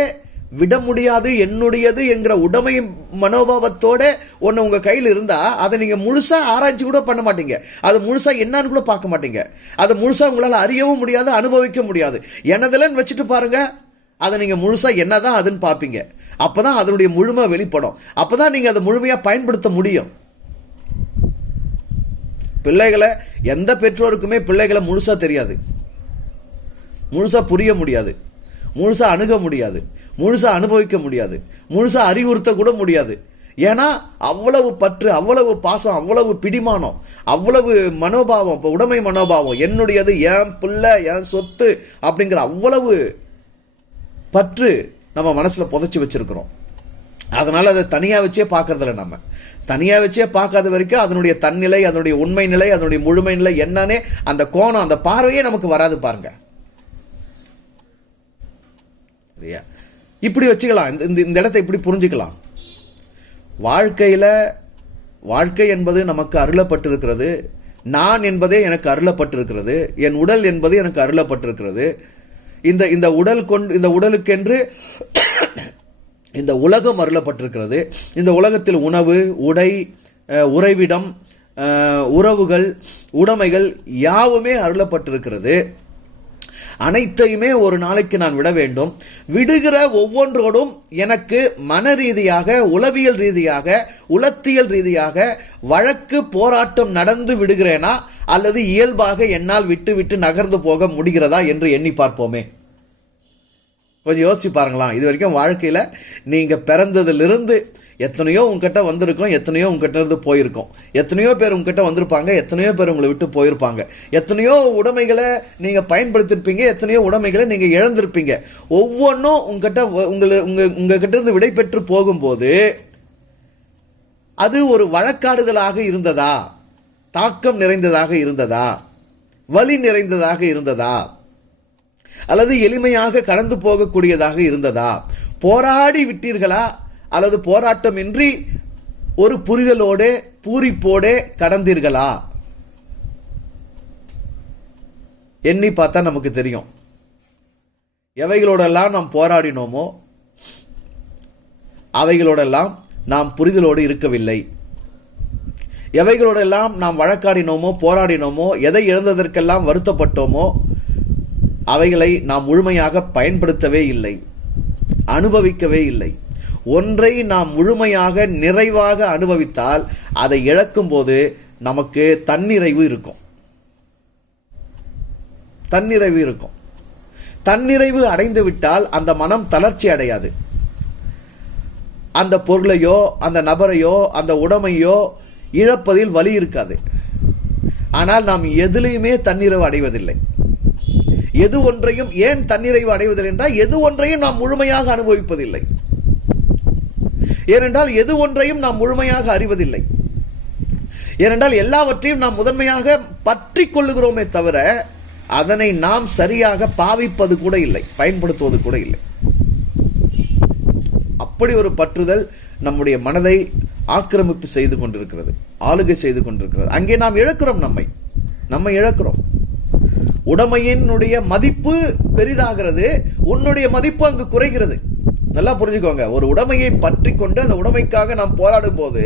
விட முடியாது, என்னுடையது என்கிற உடைமை மனோபாவத்தோட ஒன்று உங்க கையில் இருந்தா அதை நீங்க முழுசா ஆராய்ச்சி கூட பண்ண மாட்டீங்க, அது முழுசா என்னன்னு கூட பார்க்க மாட்டீங்க, அதை முழுசா உங்களால் அறியவும் முடியாது, அனுபவிக்க முடியாது. எனதுலன்னு வச்சுட்டு பாருங்க, அதை நீங்க முழுசா என்னதான் அதுன்னு பார்ப்பீங்க. அப்பதான் அதனுடைய முழுமை வெளிப்படும், அப்பதான் நீங்க அதை முழுமையா பயன்படுத்த முடியும். பிள்ளைகளை எந்த பெற்றோருக்குமே பிள்ளைகளை முழுசா தெரியாது, முழுசா புரிய முடியாது, முழுசா அணுக முடியாது, முழுசா அனுபவிக்க முடியாது, முழுசா அறிவுறுத்த கூட முடியாது. ஏன்னா அவ்வளவு பற்று, அவ்வளவு பாசம், அவ்வளவு பிடிமானம், அவ்வளவு மனோபாவம், இப்போ உடைமை மனோபாவம், என்னுடையது, என் பிள்ளை, என் சொத்து அப்படிங்கிற அவ்வளவு பற்று நம்ம மனசுல புதைச்சி வச்சிருக்கிறோம். அதனால அதை தனியா வச்சே பார்க்கறதில்ல. நம்ம தனியா வச்சே பார்க்காத வரைக்கும் அதனுடைய தன்னிலை, அதனுடைய உண்மை நிலை, அதனுடைய முழுமை நிலை என்னன்னே அந்த கோணம், அந்த பார்வையே நமக்கு வராது பாருங்க. சரியா? இப்படி வச்சுக்கலாம், இந்த இடத்தை இப்படி புரிஞ்சுக்கலாம். வாழ்க்கை என்பது நமக்கு அருளப்பட்டிருக்கிறது. நான் என்பதே எனக்கு அருளப்பட்டிருக்கிறது. என் உடல் என்பது எனக்கு அருளப்பட்டிருக்கிறது. இந்த உடலுக்கென்று இந்த உலகம் அருளப்பட்டிருக்கிறது. இந்த உலகத்தில் உணவு, உடை, உறைவிடம், உறவுகள், உடைமைகள் யாவுமே அருளப்பட்டிருக்கிறது. அனைத்தையுமே ஒரு நாளைக்கு நான் விட வேண்டும். விடுகிற ஒவ்வொன்றோடும் எனக்கு மன ரீதியாக, உளவியல் ரீதியாக, உளத்தியல் ரீதியாக வழக்கு, போராட்டம் நடந்து விடுகிறேனா அல்லது இயல்பாக என்னால் விட்டு நகர்ந்து போக முடிகிறதா என்று எண்ணி பார்ப்போமே. கொஞ்சம் யோசிச்சு பாருங்களாம். இது வரைக்கும் வாழ்க்கையில நீங்க பிறந்ததிலிருந்து எத்தனையோ உங்ககிட்ட வந்திருக்கோம், எத்தனையோ உங்ககிட்ட இருந்து போயிருக்கோம், எத்தனையோ பேர் உங்ககிட்ட வந்திருப்பாங்க, எத்தனையோ பேர் உங்களை விட்டு போயிருப்பாங்க, எத்தனையோ உடைமைகளை நீங்க பயன்படுத்திருப்பீங்க, எத்தனையோ உடைமைகளை நீங்க இழந்திருப்பீங்க. ஒவ்வொன்றும் உங்ககிட்ட இருந்து விடை பெற்று போகும்போது அது ஒரு வழக்காடுதலாக இருந்ததா, தாக்கம் நிறைந்ததாக இருந்ததா, வலி நிறைந்ததாக இருந்ததா, அல்லது எளிமையாக கடந்து போகக்கூடியதாக இருந்ததா, போராடி விட்டீர்களா அல்லது போராட்டம் இன்றி ஒரு புரிதலோடு பூரிப்போடு கடந்தீர்களா? எண்ணி பார்த்தா நமக்கு தெரியும். எவைகளோடெல்லாம் நாம் போராடினோமோ அவைகளோடெல்லாம் நாம் புரிதலோடு இருக்கவில்லை. எவைகளோடெல்லாம் நாம் வழக்காடினோமோ, போராடினோமோ, எதை இழந்ததற்கெல்லாம் வருத்தப்பட்டோமோ அவைகளை நாம் முழுமையாக பயன்படுத்தவே இல்லை, அனுபவிக்கவே இல்லை. ஒன்றை நாம் முழுமையாக நிறைவாக அனுபவித்தால் அதை இழக்கும் போது நமக்கு தன்னிறைவு இருக்கும். தன்னிறைவு அடைந்து விட்டால் அந்த மனம் தளர்ச்சி அடையாது. அந்த பொருளையோ, அந்த நபரையோ, அந்த உடைமையோ இழப்பதில் வலி இருக்காது. ஆனால் நாம் எதிலையுமே தன்னிறைவு அடைவதில்லை. எது ஒன்றையும் ஏன் தன்னிறைவு அடைவதில்லை என்றால் எது ஒன்றையும் நாம் முழுமையாக அனுபவிப்பதில்லை. ஏனென்றால் எது ஒன்றையும் நாம் முழுமையாக அறிவதில்லை. ஏனென்றால் எல்லாவற்றையும் நாம் முதன்மையாக பற்றி கொள்ளுகிறோமே தவிர அதனை நாம் சரியாக பாவிப்பது கூட இல்லை, பயன்படுத்துவது கூட இல்லை. அப்படி ஒரு பற்றுதல் நம்முடைய மனதை ஆக்கிரமிப்பு செய்து கொண்டிருக்கிறது, ஆளுகை செய்து கொண்டிருக்கிறது. அங்கே நாம் இழக்கிறோம், நம்மை இழக்கிறோம். உடைமையினுடைய மதிப்பு பெரிதாகிறது, உன்னுடைய மதிப்பு அங்கு குறைகிறது. நல்லா புரிஞ்சுக்கோங்க. ஒரு உடைமையை பற்றி கொண்டு அந்த உடைமைக்காக நாம் போராடும் போது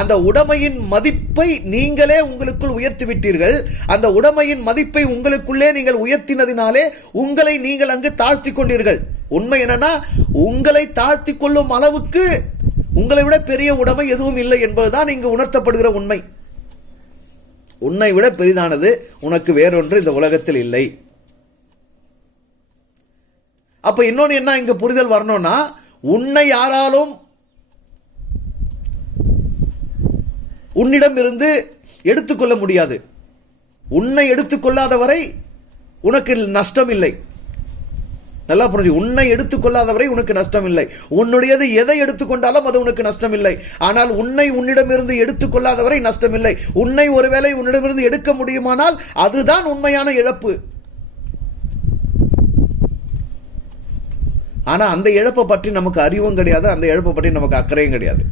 அந்த உடைமையின் மதிப்பை நீங்களே உங்களுக்குள் உயர்த்தி விட்டீர்கள். அந்த உடைமையின் மதிப்பை உங்களுக்குள்ளே நீங்கள் உயர்த்தினதினாலே உங்களை நீங்கள் அங்கு தாழ்த்தி கொண்டீர்கள். உண்மை என்னன்னா, உங்களை தாழ்த்தி கொள்ளும் அளவுக்கு உங்களை விட பெரிய உடைமை எதுவும் இல்லை என்பதுதான் இங்கு உணர்த்தப்படுகிற உண்மை. உன்னை விட பெரிதானது உனக்கு வேறொன்று இந்த உலகத்தில் இல்லை. அப்ப இன்னொன்னு என்ன இங்க புரிதல் வரணும்னா, உன்னை யாராலும் உன்னிடம் இருந்து எடுத்துக்கொள்ள முடியாது. உன்னை எடுத்துக்கொள்ளாத வரை உனக்கு நஷ்டம் இல்லை. நல்லா புரிஞ்சு, உன்னை எடுத்துக்கொள்ளாதவரை உனக்கு நஷ்டம் இல்லை. உன்னுடையது எதை எடுத்துக்கொண்டாலும் அது உனக்கு நஷ்டம் இல்லை. ஆனால் உன்னிடமிருந்து எடுத்துக்கொள்ளாதவரை நஷ்டம் இல்லை. உன்னை ஒருவேளை உன்னிடமிருந்து எடுக்க முடியுமானால் அதுதான் உண்மையான இழப்பு. ஆனா அந்த இழப்பை பற்றி நமக்கு அறிவும் கிடையாது, அந்த இழப்பை பற்றி நமக்கு அக்கறையும் கிடையாது.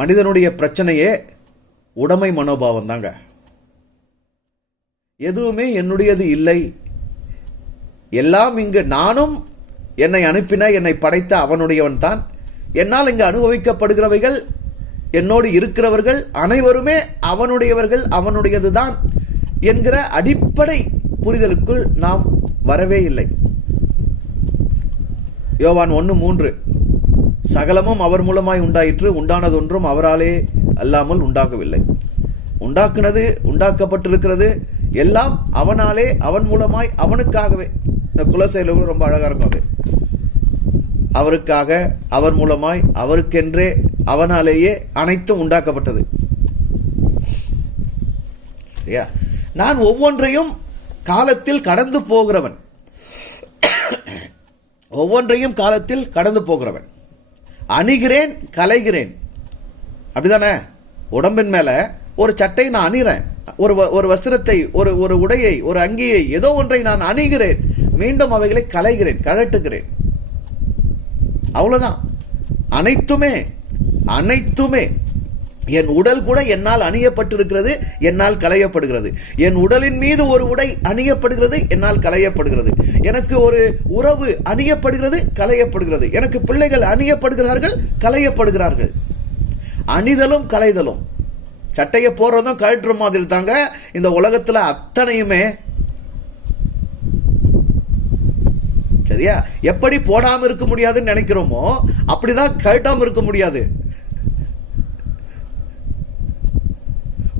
மனிதனுடைய பிரச்சனையே உடைமை மனோபாவம் தாங்க. எதுவுமே என்னுடையது இல்லை, எல்லாம் இங்கு நானும் என்னை அனுப்பின என்னை படைத்த அவனுடையவன் தான், என்னால் இங்கு அனுபவிக்கப்படுகிறவைகள் என்னோடு இருக்கிறவர்கள் அனைவருமே அவனுடையவர்கள், அவனுடையதுதான் என்கிற அடிப்படை புரிதலுக்குள் நாம் வரவே இல்லை. யோவான் 1:3 சகலமும் அவர் மூலமாய் உண்டாயிற்று, உண்டானதொன்றும் அவராலே அல்லாமல் உண்டாகவில்லை. உண்டாக்குனது, உண்டாக்கப்பட்டிருக்கிறது எல்லாம் அவனாலே, அவன் மூலமாய், அவனுக்காகவே. இந்த குலசேல ரொம்ப அழகா இருக்கும். அது அவருக்காக, அவர் மூலமாய், அவருக்கென்றே, அவனாலேயே அனைத்தும் உண்டாக்கப்பட்டது. சரியா? நான் ஒவ்வொன்றையும் காலத்தில் கடந்து போகிறவன், ஒவ்வொன்றையும் காலத்தில் கடந்து போகிறவன். அணிகிறேன், கலைகிறேன். அப்படிதானே? உடம்பின் மேல ஒரு சட்டை நான் அணிகிறேன், ஒரு வஸ்திரத்தை, ஒரு உடையை, ஒரு அங்கியை, ஏதோ ஒன்றை நான் அணிகிறேன், மீண்டும் அவைகளை கலைகிறேன், கழட்டுகிறேன். அவ்வளவுதான். அனைத்துமே அனைத்துமே என் உடல் கூட என்னால் அணியப்பட்டிருக்கிறது, என்னால் களையப்படுகிறது. என் உடலின் மீது ஒரு உடை அணியப்படுகிறது, என்னால் களையப்படுகிறது. எனக்கு ஒரு உறவு அணியப்படுகிறது, களையப்படுகிறது. எனக்கு பிள்ளைகள் அணியப்படுகிறார்கள், களையப்படுகிறார்கள். அணிதலும் களைதலும். சட்டையை போடுறதும் கழட்டுற மாதிரி தாங்க இந்த உலகத்துல அத்தனையுமே. சரியா? எப்படி போடாம இருக்க முடியாதுன்னு நினைக்கிறோமோ அப்படிதான் கழட்டாம இருக்க முடியாது.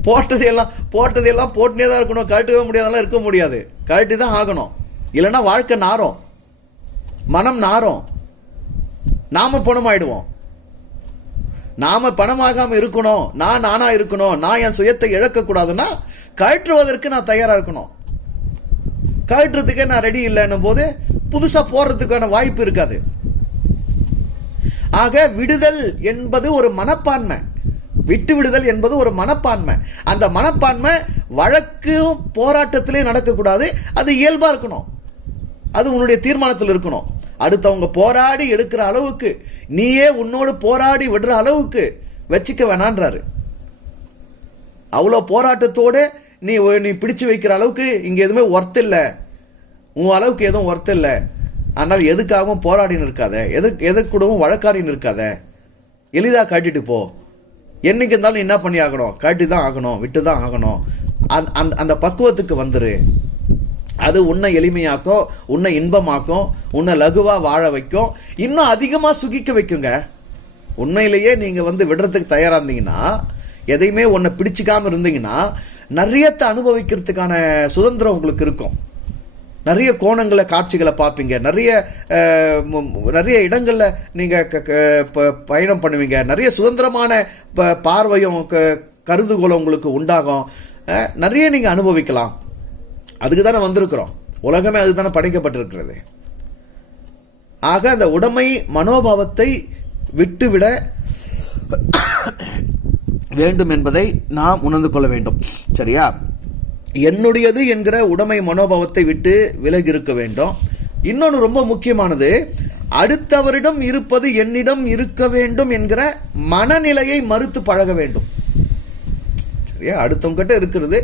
போட்டதையெல்லாம் போட்டுனே தான் இருக்கணும், கழட்டவே முடியாதெல்லாம் இருக்க முடியாது. கழட்டி தான் ஆகணும், இல்லைன்னா வாழ்க்கை நாரும், மனம் நாரும், நாம பணமாயிடுவோம். நாம பணமாகாம இருக்கணும், நான் நானா இருக்கணும், நான் என் சுயத்தை இழக்க கூடாதுன்னா கழற்றுவதற்கு நான் தயாரா இருக்கணும். கழட்டுறதுக்கே நான் ரெடி இல்லைன்னும் போது புதுசா போடுறதுக்கான வாய்ப்பு இருக்காது. ஆக விடுதல் என்பது ஒரு மனப்பான்மை, விட்டு விடுதல் என்பது ஒரு மனப்பான்மை. அந்த மனப்பான்மை வழக்கும் போராட்டத்திலே நடக்கக்கூடாது. அது இயல்பா இருக்கணும், அது உன்னுடைய தீர்மானத்தில் இருக்கணும். அடுத்தவங்க போராடி எடுக்கிற அளவுக்கு, நீயே உன்னோடு போராடி விடுற அளவுக்கு வச்சுக்க வேணான்றாரு. அவ்வளோ போராட்டத்தோடு நீ பிடிச்சு வைக்கிற அளவுக்கு இங்க எதுவுமே ஒர்த் இல்லை, உன் அளவுக்கு எதுவும் ஒர்த் இல்லை. ஆனால் எதுக்காகவும் போராடின்னு இருக்காத, எதற்கூடவும் வழக்காடின்னு இருக்காத. எளிதாக காட்டிட்டு போ. என்னைக்கு இருந்தாலும் என்ன பண்ணி ஆகணும், காட்டி தான் ஆகணும், விட்டு தான் ஆகணும். அந்த பக்குவத்துக்கு வந்துரு. அது உன்னை எளிமையாக்கும், உன்னை இன்பமாக்கும், உன்னை லகுவா வாழ வைக்கும், இன்னும் அதிகமா சுகிக்க வைக்குங்க. உண்மையிலேயே நீங்க விடுறதுக்கு தயாரா இருந்தீங்கன்னா, எதையுமே உன்னை பிடிச்சிக்காம இருந்தீங்கன்னா, நிறையத்தை அனுபவிக்கிறதுக்கான சுதந்திரம் உங்களுக்கு இருக்கும். நிறைய கோணங்களை, காட்சிகளை பார்ப்பீங்க, நிறைய இடங்கள்ல நீங்க பயணம் பண்ணுவீங்க, நிறைய சுதந்திரமான பார்வையும் கருதுகோளும் உங்களுக்கு உண்டாகும், நிறைய நீங்க அனுபவிக்கலாம். அதுக்கு தானே வந்திருக்கிறோம், உலகமே அதுக்கு தானே படைக்கப்பட்டிருக்கிறது. ஆக அந்த உடைமை மனோபாவத்தை விட்டுவிட வேண்டும் என்பதை நாம் உணர்ந்து கொள்ள வேண்டும். சரியா? என்னுடையது என்கிற உடைமை மனோபாவத்தை விட்டு விலகி இருக்க வேண்டும். இன்னொன்று ரொம்ப முக்கியமானது, அடுத்தவரிடம் இருப்பது என்னிடம் இருக்க வேண்டும் என்கிற மனநிலையை மறுத்து பழக வேண்டும். சரியா? அடுத்தவங்க கிட்ட இருக்கிறது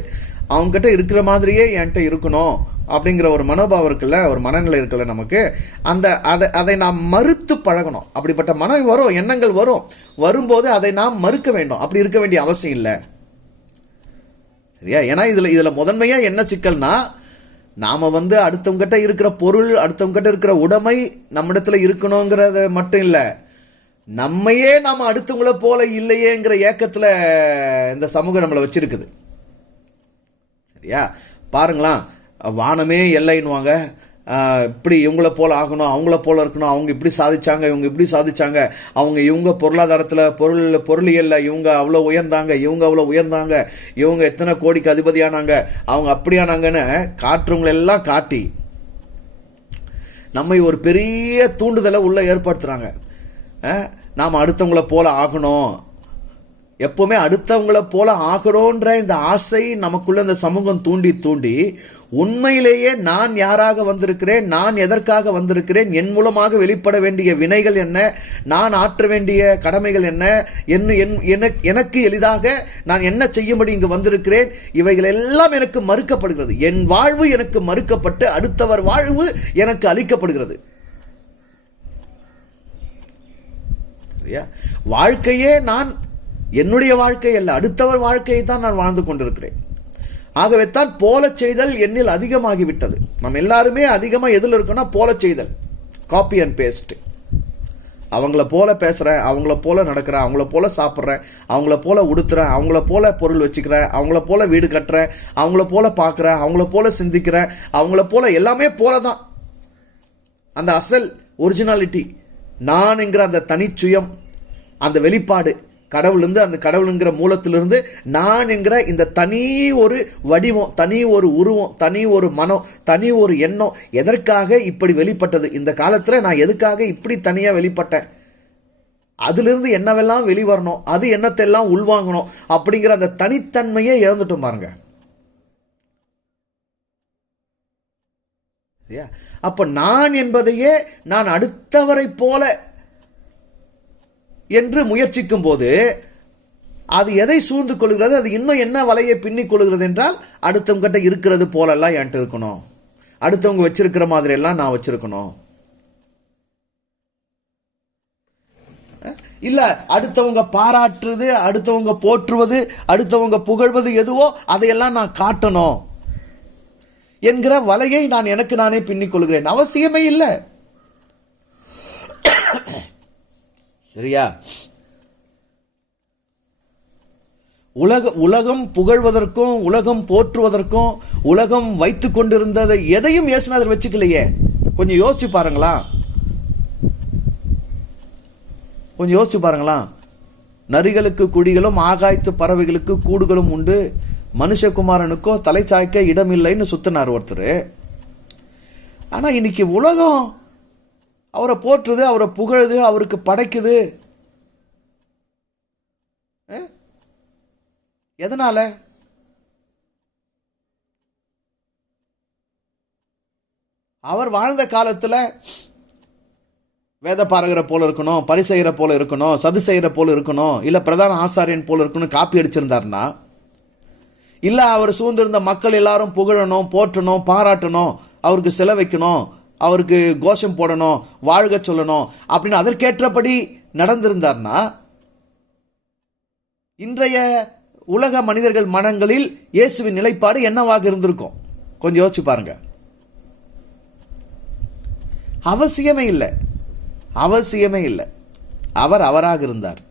அவங்க கிட்ட இருக்கிற மாதிரியே என்கிட்ட இருக்கணும் அப்படிங்கிற ஒரு மனோபாவம் இருக்குல்ல, ஒரு மனநிலை இருக்குல்ல நமக்கு, அதை நாம் மறுத்து பழகணும். அப்படிப்பட்ட மனம் வரும், எண்ணங்கள் வரும்போது அதை நாம் மறுக்க வேண்டும். அப்படி இருக்க வேண்டிய அவசியம் இல்லை. சரியா? ஏன்னா இதுல முதன்மையா என்ன சிக்கல்னா, நாம அடுத்தவங்க கிட்ட இருக்கிற பொருள், அடுத்தவங்க கிட்ட இருக்கிற உடைமை நம்மிடத்துல இருக்கணுங்கிறது மட்டும் இல்ல, நம்மையே நாம அடுத்தவங்கள போல இல்லையேங்கிற ஏக்கத்துல இந்த சமூகம் நம்மளை வச்சிருக்குது. சரியா? பாருங்களா, வானமே எல்லைன்னுவாங்க. இப்படி இவங்கள போல ஆகணும், அவங்கள போல இருக்கணும், அவங்க இப்படி சாதிச்சாங்க, இவங்க இப்படி சாதிச்சாங்க, இவங்க பொருளாதாரத்துல பொருளியல்ல இவங்க அவ்வளோ உயர்ந்தாங்க, இவங்க அவ்வளோ உயர்ந்தாங்க, இவங்க எத்தனை கோடிக்கு அதிபதியானாங்க, அவங்க அப்படியானாங்கன்னு காட்டுறவங்களெல்லாம் காட்டி நம்மை ஒரு பெரிய தூண்டுதலை உள்ள ஏற்படுத்துறாங்க. நாம் அடுத்தவங்கள போல ஆகணும் எப்பவுமே அடுத்தவங்களை போல ஆகிறோன்ற இந்த ஆசை நமக்குள்ள இந்த சமூகம் தூண்டி தூண்டி உண்மையிலேயே நான் யாராக வந்திருக்கிறேன், நான் எதற்காக வந்திருக்கிறேன், என் மூலமாக வெளிப்பட வேண்டிய வினைகள் என்ன, நான் ஆற்ற வேண்டிய கடமைகள் என்ன, எனக்கு எளிதாக நான் என்ன செய்யும்படி இங்கு வந்திருக்கிறேன், இவைகள் எல்லாம் எனக்கு மறுக்கப்படுகிறது. என் வாழ்வு எனக்கு மறுக்கப்பட்டு அடுத்தவர் வாழ்வு எனக்கு அளிக்கப்படுகிறது. வாழ்க்கையே நான் என்னுடைய வாழ்க்கை அல்ல, அடுத்தவர் வாழ்க்கையை தான் நான் வாழ்ந்து கொண்டிருக்கிறேன். ஆகவே தான் போல செய்தல் என்னில் அதிகமாகிவிட்டது. நம்ம எல்லாருமே அதிகமாக எதில் இருக்கோம்னா போல செய்தல், காப்பி அண்ட் பேஸ்ட். அவங்கள போல பேசுகிறேன், அவங்கள போல நடக்கிறேன், அவங்கள போல சாப்பிட்றேன், அவங்கள போல உடுத்துறேன், அவங்கள போல பொருள் வச்சுக்கிறேன், அவங்கள போல வீடு கட்டுறேன், அவங்கள போல பார்க்குறேன், அவங்கள போல சிந்திக்கிறேன், அவங்கள போல எல்லாமே போல தான். அந்த அசல் ஒரிஜினாலிட்டி நான் என்கிற அந்த தனிச்சுயம், அந்த வெளிப்பாடு கடவுளிருந்து, அந்த கடவுளுங்கிற மூலத்திலிருந்து நான் என்கிற இந்த தனி ஒரு வடிவம், தனி ஒரு உருவம், தனி ஒரு மனம், தனி ஒரு எண்ணம் எதற்காக இப்படி வெளிப்பட்டது, இந்த காலத்தில் நான் எதுக்காக இப்படி தனியாக வெளிப்பட்டேன், அதிலிருந்து என்னவெல்லாம் வெளிவரணும், அது என்னத்தெல்லாம் உள்வாங்கணும் அப்படிங்கிற அந்த தனித்தன்மையை இழந்துட்டோம் பாருங்க. அப்ப நான் என்பதையே நான் அடுத்தவரை போல என்று முயற்சிக்கும் போது அது எதை சூழ்ந்து கொள்கிறது, அது இன்னும் என்ன வலையை பின்னிக் கொள்கிறது என்றால், அடுத்தவங்க கிட்ட இருக்கிறது போலெல்லாம் என்கிட்ட இருக்கணும், அடுத்தவங்க வச்சிருக்கிற மாதிரி எல்லாம் நான் வச்சிருக்கணும், இல்ல அடுத்தவங்க பாராட்டுறது, அடுத்தவங்க போற்றுவது, அடுத்தவங்க புகழ்வது எதுவோ அதையெல்லாம் நான் காட்டணும் என்கிற வலையை நான் எனக்கு நானே பின்னிக் கொள்கிறேன். அவசியமே இல்லை. சரியா? உலகம் புகழ்வதற்கும் உலகம் போற்றுவதற்கும் உலகம் வைத்துக் கொண்டிருந்ததை எதையும் இயேசுநாதர் வச்சுக்கலையே. கொஞ்சம் யோசிச்சு பாருங்களா, கொஞ்சம் யோசிச்சு பாருங்களா. நரிகளுக்கு குடிகளும் ஆகாயத்து பறவைகளுக்கு கூடுகளும் உண்டு, மனுஷகுமாரனுக்கோ தலை சாய்க்க இடம் இல்லைன்னு சுத்தினார் ஒருத்தர். ஆனா இன்னைக்கு உலகம் அவரை போற்றுது, அவரை புகழுது, அவருக்கு படைக்குது. எதனால? அவர் வாழ்ந்த காலத்துல வேத பாரகரை போல இருக்கணும், பரிசெய்கிற போல இருக்கணும், சது செய்கிற போல இருக்கணும், இல்ல பிரதான ஆசாரியன் போல இருக்கணும் காப்பி அடிச்சிருந்தாருன்னா, இல்ல அவர் சூழ்ந்திருந்த மக்கள் எல்லாரும் புகழணும், போற்றணும், பாராட்டணும், அவருக்கு செலவைக்கணும், அவருக்கு கோஷம் போடணும், வாழ்க சொல்லணும் அப்படின்னு அதற்கேற்றபடி நடந்திருந்தார்னா, இன்றைய உலக மனிதர்கள் மனங்களில் இயேசுவின் நிலைப்பாடு என்னவாக இருந்திருக்கும்? கொஞ்சம் யோசிச்சு பாருங்க. அவசியமே இல்லை, அவசியமே இல்லை. அவர் அவராக இருந்தார்.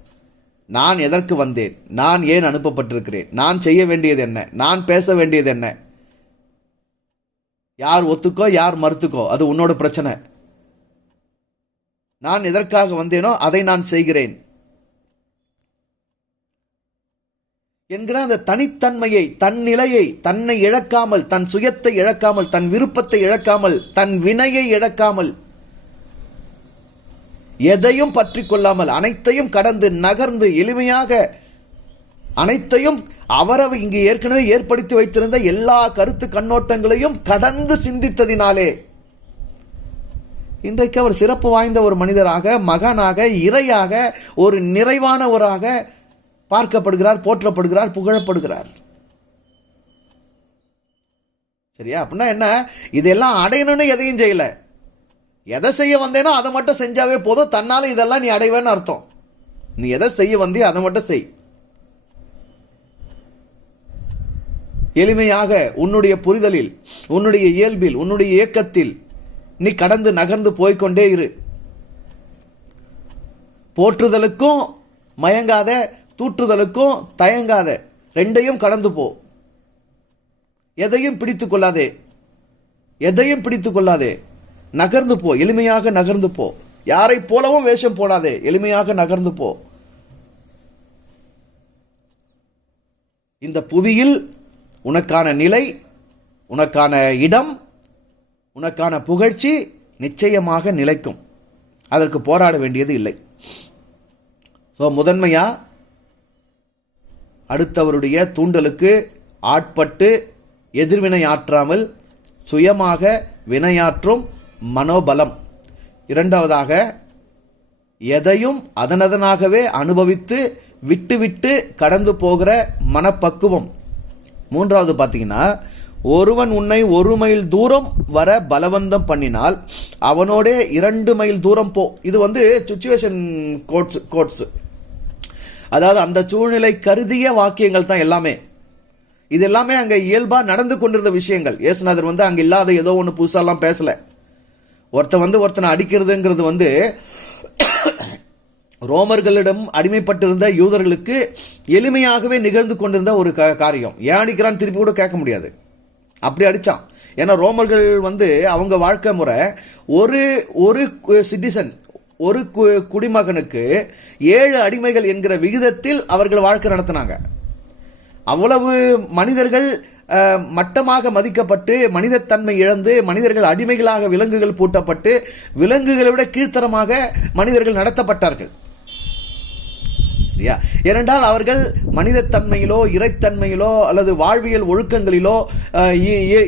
நான் எதற்கு வந்தேன், நான் ஏன் அனுப்பப்பட்டிருக்கிறேன், நான் செய்ய வேண்டியது என்ன, நான் பேச வேண்டியது என்ன, யார் ஒத்துக்கோ யார் மறுத்துக்கோ அது உன்னோட பிரச்சனை, நான் எதற்காக வந்தேனோ அதை நான் செய்கிறேன் என்கிற அந்த தனித்தன்மையை, தன் நிலையை, தன்னை இழக்காமல், தன் சுயத்தை இழக்காமல், தன் விருப்பத்தை இழக்காமல், தன் வினையை இழக்காமல், எதையும் பற்றி கொள்ளாமல், அனைத்தையும் கடந்து நகர்ந்து எளிமையாக அனைத்தையும் அவரவர் இங்கு ஏற்கனவே ஏற்படுத்தி வைத்திருந்த எல்லா கருத்து கண்ணோட்டங்களையும் கடந்து சிந்தித்ததினாலே இன்றைக்கு அவர் சிறப்பு வாய்ந்த ஒரு மனிதராக, மகனாக, இறையாக, ஒரு நிறைவானவராக பார்க்கப்படுகிறார், போற்றப்படுகிறார், புகழப்படுகிறார். சரியா? அப்படின்னா என்ன? இதெல்லாம் அடையணும்னு எதையும் செய்யல. எதை செய்ய வந்தேனோ அதை மட்டும் செஞ்சாவே போதும், தன்னால இதெல்லாம் நீ அடைவேன்னு அர்த்தம். நீ எதை செய்ய வந்தியோ அதை மட்டும் செய். எளிமையாக உன்னுடைய புரிதலில், உன்னுடைய இயல்பில், உன்னுடைய இயக்கத்தில் நீ கடந்து நகர்ந்து போய்கொண்டே இரு. போற்றுதலுக்கும் மயங்காத, தூற்றுதலுக்கும் தயங்காத, ரெண்டையும் கடந்து போ. எதையும் பிடித்துக் கொள்ளாதே, எதையும் பிடித்துக் கொள்ளாதே, நகர்ந்து போ, எளிமையாக நகர்ந்து போ. யாரை போலவும் வேஷம் போடாதே, எளிமையாக நகர்ந்து போ. இந்த புவியில் உனக்கான நிலை, உனக்கான இடம், உனக்கான புகழ்ச்சி நிச்சயமாக நிலைக்கும். அதற்கு போராட வேண்டியது இல்லை. ஸோ முதன்மையா அடுத்தவருடைய தூண்டலுக்கு ஆட்பட்டு எதிர்வினை ஆற்றாமல் சுயமாக வினையாற்றும் மனோபலம். இரண்டாவதாக, எதையும் அதனதனாகவே அனுபவித்து விட்டு கடந்து போகிற மனப்பக்குவம். மூன்றாவது பார்த்தீங்கன்னா, ஒருவன் உன்னை 1 மைல் தூரம் வர பலவந்தம் பண்ணினால் அவனோட 2 மைல் தூரம் போ. இது சிச்சுவேஷன் கோட்ஸ், அதாவது அந்த சூழ்நிலை கருதிய வாக்கியங்கள் தான் எல்லாமே. இது எல்லாமே அங்க இயல்பா நடந்து கொண்டிருந்த விஷயங்கள். இயேசுநாதர் அங்க இல்லாத ஏதோ ஒன்று புதுசாலாம் பேசல. ஒருத்தனை அடிக்கிறதுங்கிறது ரோமர்களிடம் அடிமைப்பட்டிருந்த யூதர்களுக்கு எளிமையாகவே நிகழ்ந்து கொண்டிருந்த ஒரு காரியம். ஏன் அடிக்கிறான்னு திருப்பி கூட கேட்க முடியாது, அப்படி அடிச்சான். ஏன்னா ரோமர்கள் அவங்க வாழ்க்கை முறை ஒரு சிட்டிசன், ஒரு குடிமகனுக்கு 7 அடிமைகள் என்கிற விகிதத்தில் அவர்கள் வாழ்க்கை நடத்தினாங்க. அவ்வளவு மனிதர்கள் மட்டமாக மதிக்கப்பட்டு மனிதத்தன்மை இழந்து மனிதர்கள் அடிமைகளாக விலங்குகள் பூட்டப்பட்டு விலங்குகளை விட கீழ்த்தரமாக மனிதர்கள் நடத்தப்பட்டார்கள். ஏனென்றால் அவர்கள் மனிதத்தன்மையிலோ இறைத்தன்மையிலோ அல்லது வாழ்வியல் ஒழுக்கங்களிலோ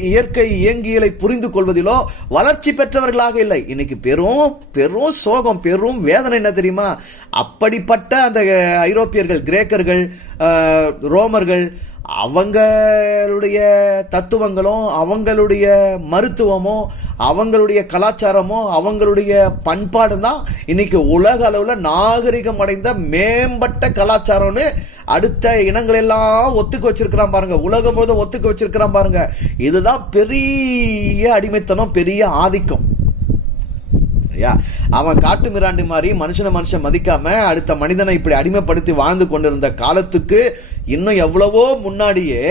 இயற்கை இயங்கியலை புரிந்து கொள்வதிலோ வளர்ச்சி பெற்றவர்களாக இல்லை. இன்னைக்கு பெரும் சோகம், பெரும் வேதனை என்ன தெரியுமா? அப்படிப்பட்ட அந்த ஐரோப்பியர்கள், கிரேக்கர்கள், ரோமர்கள், அவங்களுடைய தத்துவங்களும் அவங்களுடைய மருத்துவமோ அவங்களுடைய கலாச்சாரமோ அவங்களுடைய பண்பாடு தான் இன்னைக்கு உலக அளவில் நாகரிகம் அடைந்த மேம்பட்ட கலாச்சாரம்னு அடுத்த இனங்கள் எல்லாம் ஒத்துக்க வச்சிருக்கிறான் பாருங்க. உலகம் முழுவதும் ஒத்துக்க வச்சிருக்கிறான் பாருங்க. இதுதான் பெரிய அடிமைத்தனம், பெரிய ஆதிக்கம். அவன் காட்டு மிராண்டி மாதிரி மனுஷன் மதிக்காம அடுத்த மனிதனை இப்படி அடிமைப்படுத்தி வாழ்ந்து கொண்டிருந்த காலத்துக்கு இன்னும் எவ்வளவோ முன்னாடியே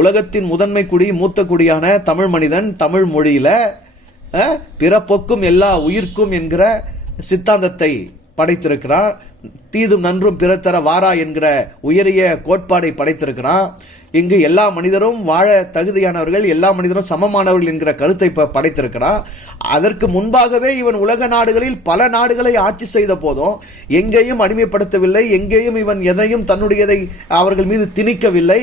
உலகத்தின் முதன்மை குடி, மூத்த குடியான தமிழ் மனிதன் தமிழ் மொழியில பிறப்பொக்கும் எல்லா உயிர்க்கும் என்கிற சித்தாந்தத்தை படைத்திருக்கிறான். தீதும் நன்றும் பிறத்தர வாரா என்கிற உயரிய கோட்பாடை படைத்திருக்கிறான். இங்கு எல்லா மனிதரும் வாழ தகுதியானவர்கள், எல்லா மனிதரும் சமமானவர்கள் என்கிற கருத்தை படைத்திருக்கிறான். அதற்கு முன்பாகவே இவன் உலக நாடுகளில் பல நாடுகளை ஆட்சி செய்த போதும் எங்கேயும் அடிமைப்படுத்தவில்லை, எங்கேயும் இவன் எதையும் தன்னுடையதை அவர்கள் மீது திணிக்கவில்லை,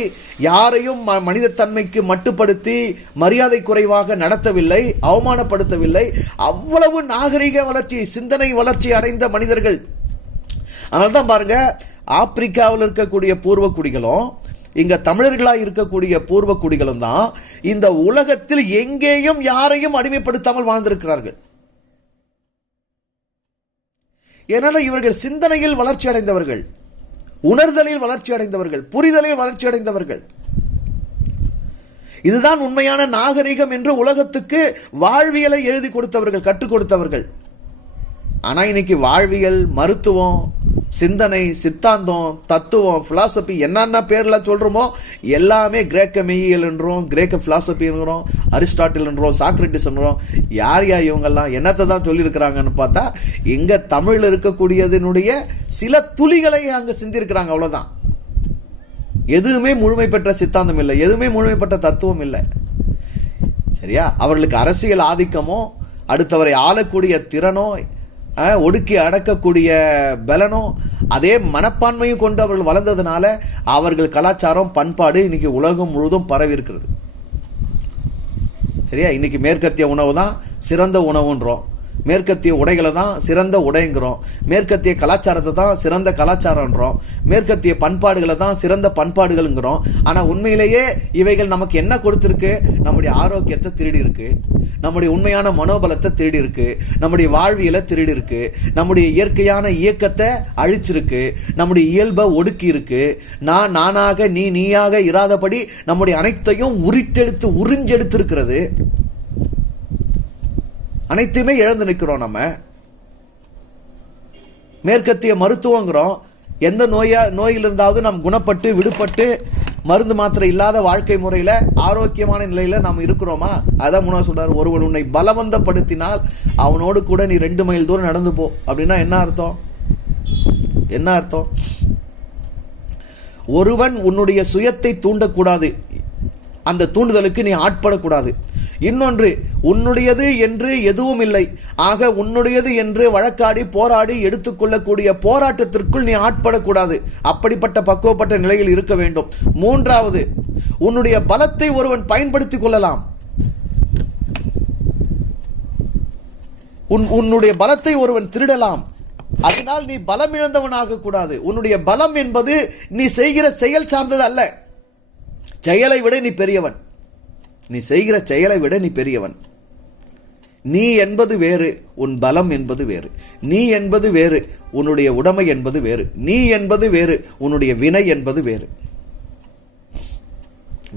யாரையும் மனிதத்தன்மைக்கு மட்டுப்படுத்தி மரியாதை குறைவாக நடத்தவில்லை, அவமானப்படுத்தவில்லை. அவ்வளவு நாகரிக வளர்ச்சி, சிந்தனை வளர்ச்சி அடைந்த மனிதர்கள். அதனால்தான் பாருங்க, ஆப்பிரிக்காவில் இருக்கக்கூடிய பூர்வ குடிகளும் இங்க தமிழர்களாக இருக்கக்கூடிய பூர்வ குடிகளும் தான் இந்த உலகத்தில் எங்கேயும் யாரையும் அடிமைப்படுத்தாமல் வாழ்ந்திருக்கிறார்கள். ஏனால இவர்கள் சிந்தனையில் வளர்ச்சி அடைந்தவர்கள், உணர்தலில் வளர்ச்சி அடைந்தவர்கள், புரிதலில் வளர்ச்சி அடைந்தவர்கள். இதுதான் உண்மையான நாகரிகம் என்று உலகத்துக்கு வாழ்வியலை எழுதி கொடுத்தவர்கள், கற்றுக் கொடுத்தவர்கள். ஆனா இன்னைக்கு வாழ்வியல், மருத்துவம், சிந்தனை, சித்தாந்தம், தத்துவம், பிலாசபி என்னென்ன பேர்லாம் சொல்றோமோ எல்லாமே கிரேக்க மெய்யியல் என்றோம், கிரேக்க பிலாசபி என்கிறோம், அரிஸ்டாட்டில் என்றோம், சாக்ரட்டிஸ் என்றோம். யார் இவங்கெல்லாம் என்னத்தை தான் சொல்லியிருக்கிறாங்கன்னு பார்த்தா எங்க தமிழில் இருக்கக்கூடியதனுடைய சில துளிகளை அங்க சிந்திருக்கிறாங்க, அவ்வளவுதான். எதுவுமே முழுமை பெற்ற சித்தாந்தம் இல்லை, எதுவுமே முழுமை பெற்ற தத்துவம் இல்லை. சரியா? அவர்களுக்கு அரசியல் ஆதிக்கமோ, அடுத்தவரை ஆளக்கூடிய திறனோ, ஒடுக்கி அடக்கக்கூடிய பலனோ, அதே மனப்பான்மையும் கொண்டு அவர்கள் வளர்ந்ததுனால அவர்கள் கலாச்சாரம், பண்பாடு இன்னைக்கு உலகம் முழுவதும் பரவி இருக்கிறது. சரியா? இன்னைக்கு மேற்கத்திய உணவு தான் சிறந்த உணவுன்றோம், மேற்கத்திய உடைகளை தான் சிறந்த உடைங்கிறோம், மேற்கத்திய கலாச்சாரத்தை தான் சிறந்த கலாச்சாரம்ன்றோம், மேற்கத்திய பண்பாடுகளை தான் சிறந்த பண்பாடுகள்ங்கிறோம். ஆனா உண்மையிலேயே இவைகள் நமக்கு என்ன கொடுத்திருக்கு? நம்முடைய ஆரோக்கியத்தை திருடி இருக்கு, நம்முடைய உண்மையான மனோபலத்தை திருடி இருக்கு, நம்முடைய வாழ்வியலை திருடி இருக்கு, நம்முடைய இயற்கையான இயக்கத்தை அழிச்சிருக்கு, நம்முடைய இயல்பை ஒடுக்கி இருக்கு. நானாக நீயாக இராதபடி நம்முடைய அனைத்தையும் உரித்தெடுத்து உறிஞ்செடுத்து இருக்கிறது. அனைத்துமே இழந்து நிற்கிறோம். நம்ம மேற்கத்திய மருத்துவங்கிறோம், எந்த நோயிலிருந்தாவது நாம் குணப்பட்டு விடுபட்டு மருந்து மாத்திரை இல்லாத வாழ்க்கை முறையில ஆரோக்கியமான நிலையில நாம் இருக்கிறோமா? அதான் முன்னாடி சொல்றாரு, ஒருவன் உன்னை பலவந்தப்படுத்தினால் அவனோடு கூட நீ 2 மைல் தூரம் நடந்து போ. அப்படின்னா என்ன அர்த்தம்? என்ன அர்த்தம்? ஒருவன் உன்னுடைய சுயத்தை தூண்டக்கூடாது, அந்த தூண்டுதலுக்கு நீ ஆட்படக்கூடாது. இன்னொன்று, உன்னுடையது என்று எதுவும் இல்லை, ஆக உன்னுடையது என்று வழக்காடி போராடி எடுத்துக்கொள்ளக்கூடிய போராட்டத்திற்குள் நீ ஆட்படக்கூடாது. அப்படிப்பட்ட பக்குவப்பட்ட நிலையில் இருக்க வேண்டும். மூன்றாவது, உன்னுடைய பலத்தை ஒருவன் பயன்படுத்திக் கொள்ளலாம். உன்னுடைய பலத்தை ஒருவன் திருடலாம். அதனால் நீ பலம் இழந்தவனாக கூடாது. உன்னுடைய பலம் என்பது நீ செய்கிற செயல் சார்ந்தது அல்ல. செயலை விட நீ பெரியவன். நீ செய்கிற செயலை விட நீ பெரியவன். நீ என்பது வேறு, உன் பலம் என்பது வேறு. நீ என்பது வேறு, உன்னுடைய உடைமை என்பது வேறு. நீ என்பது வேறு, உன்னுடைய வினை என்பது வேறு.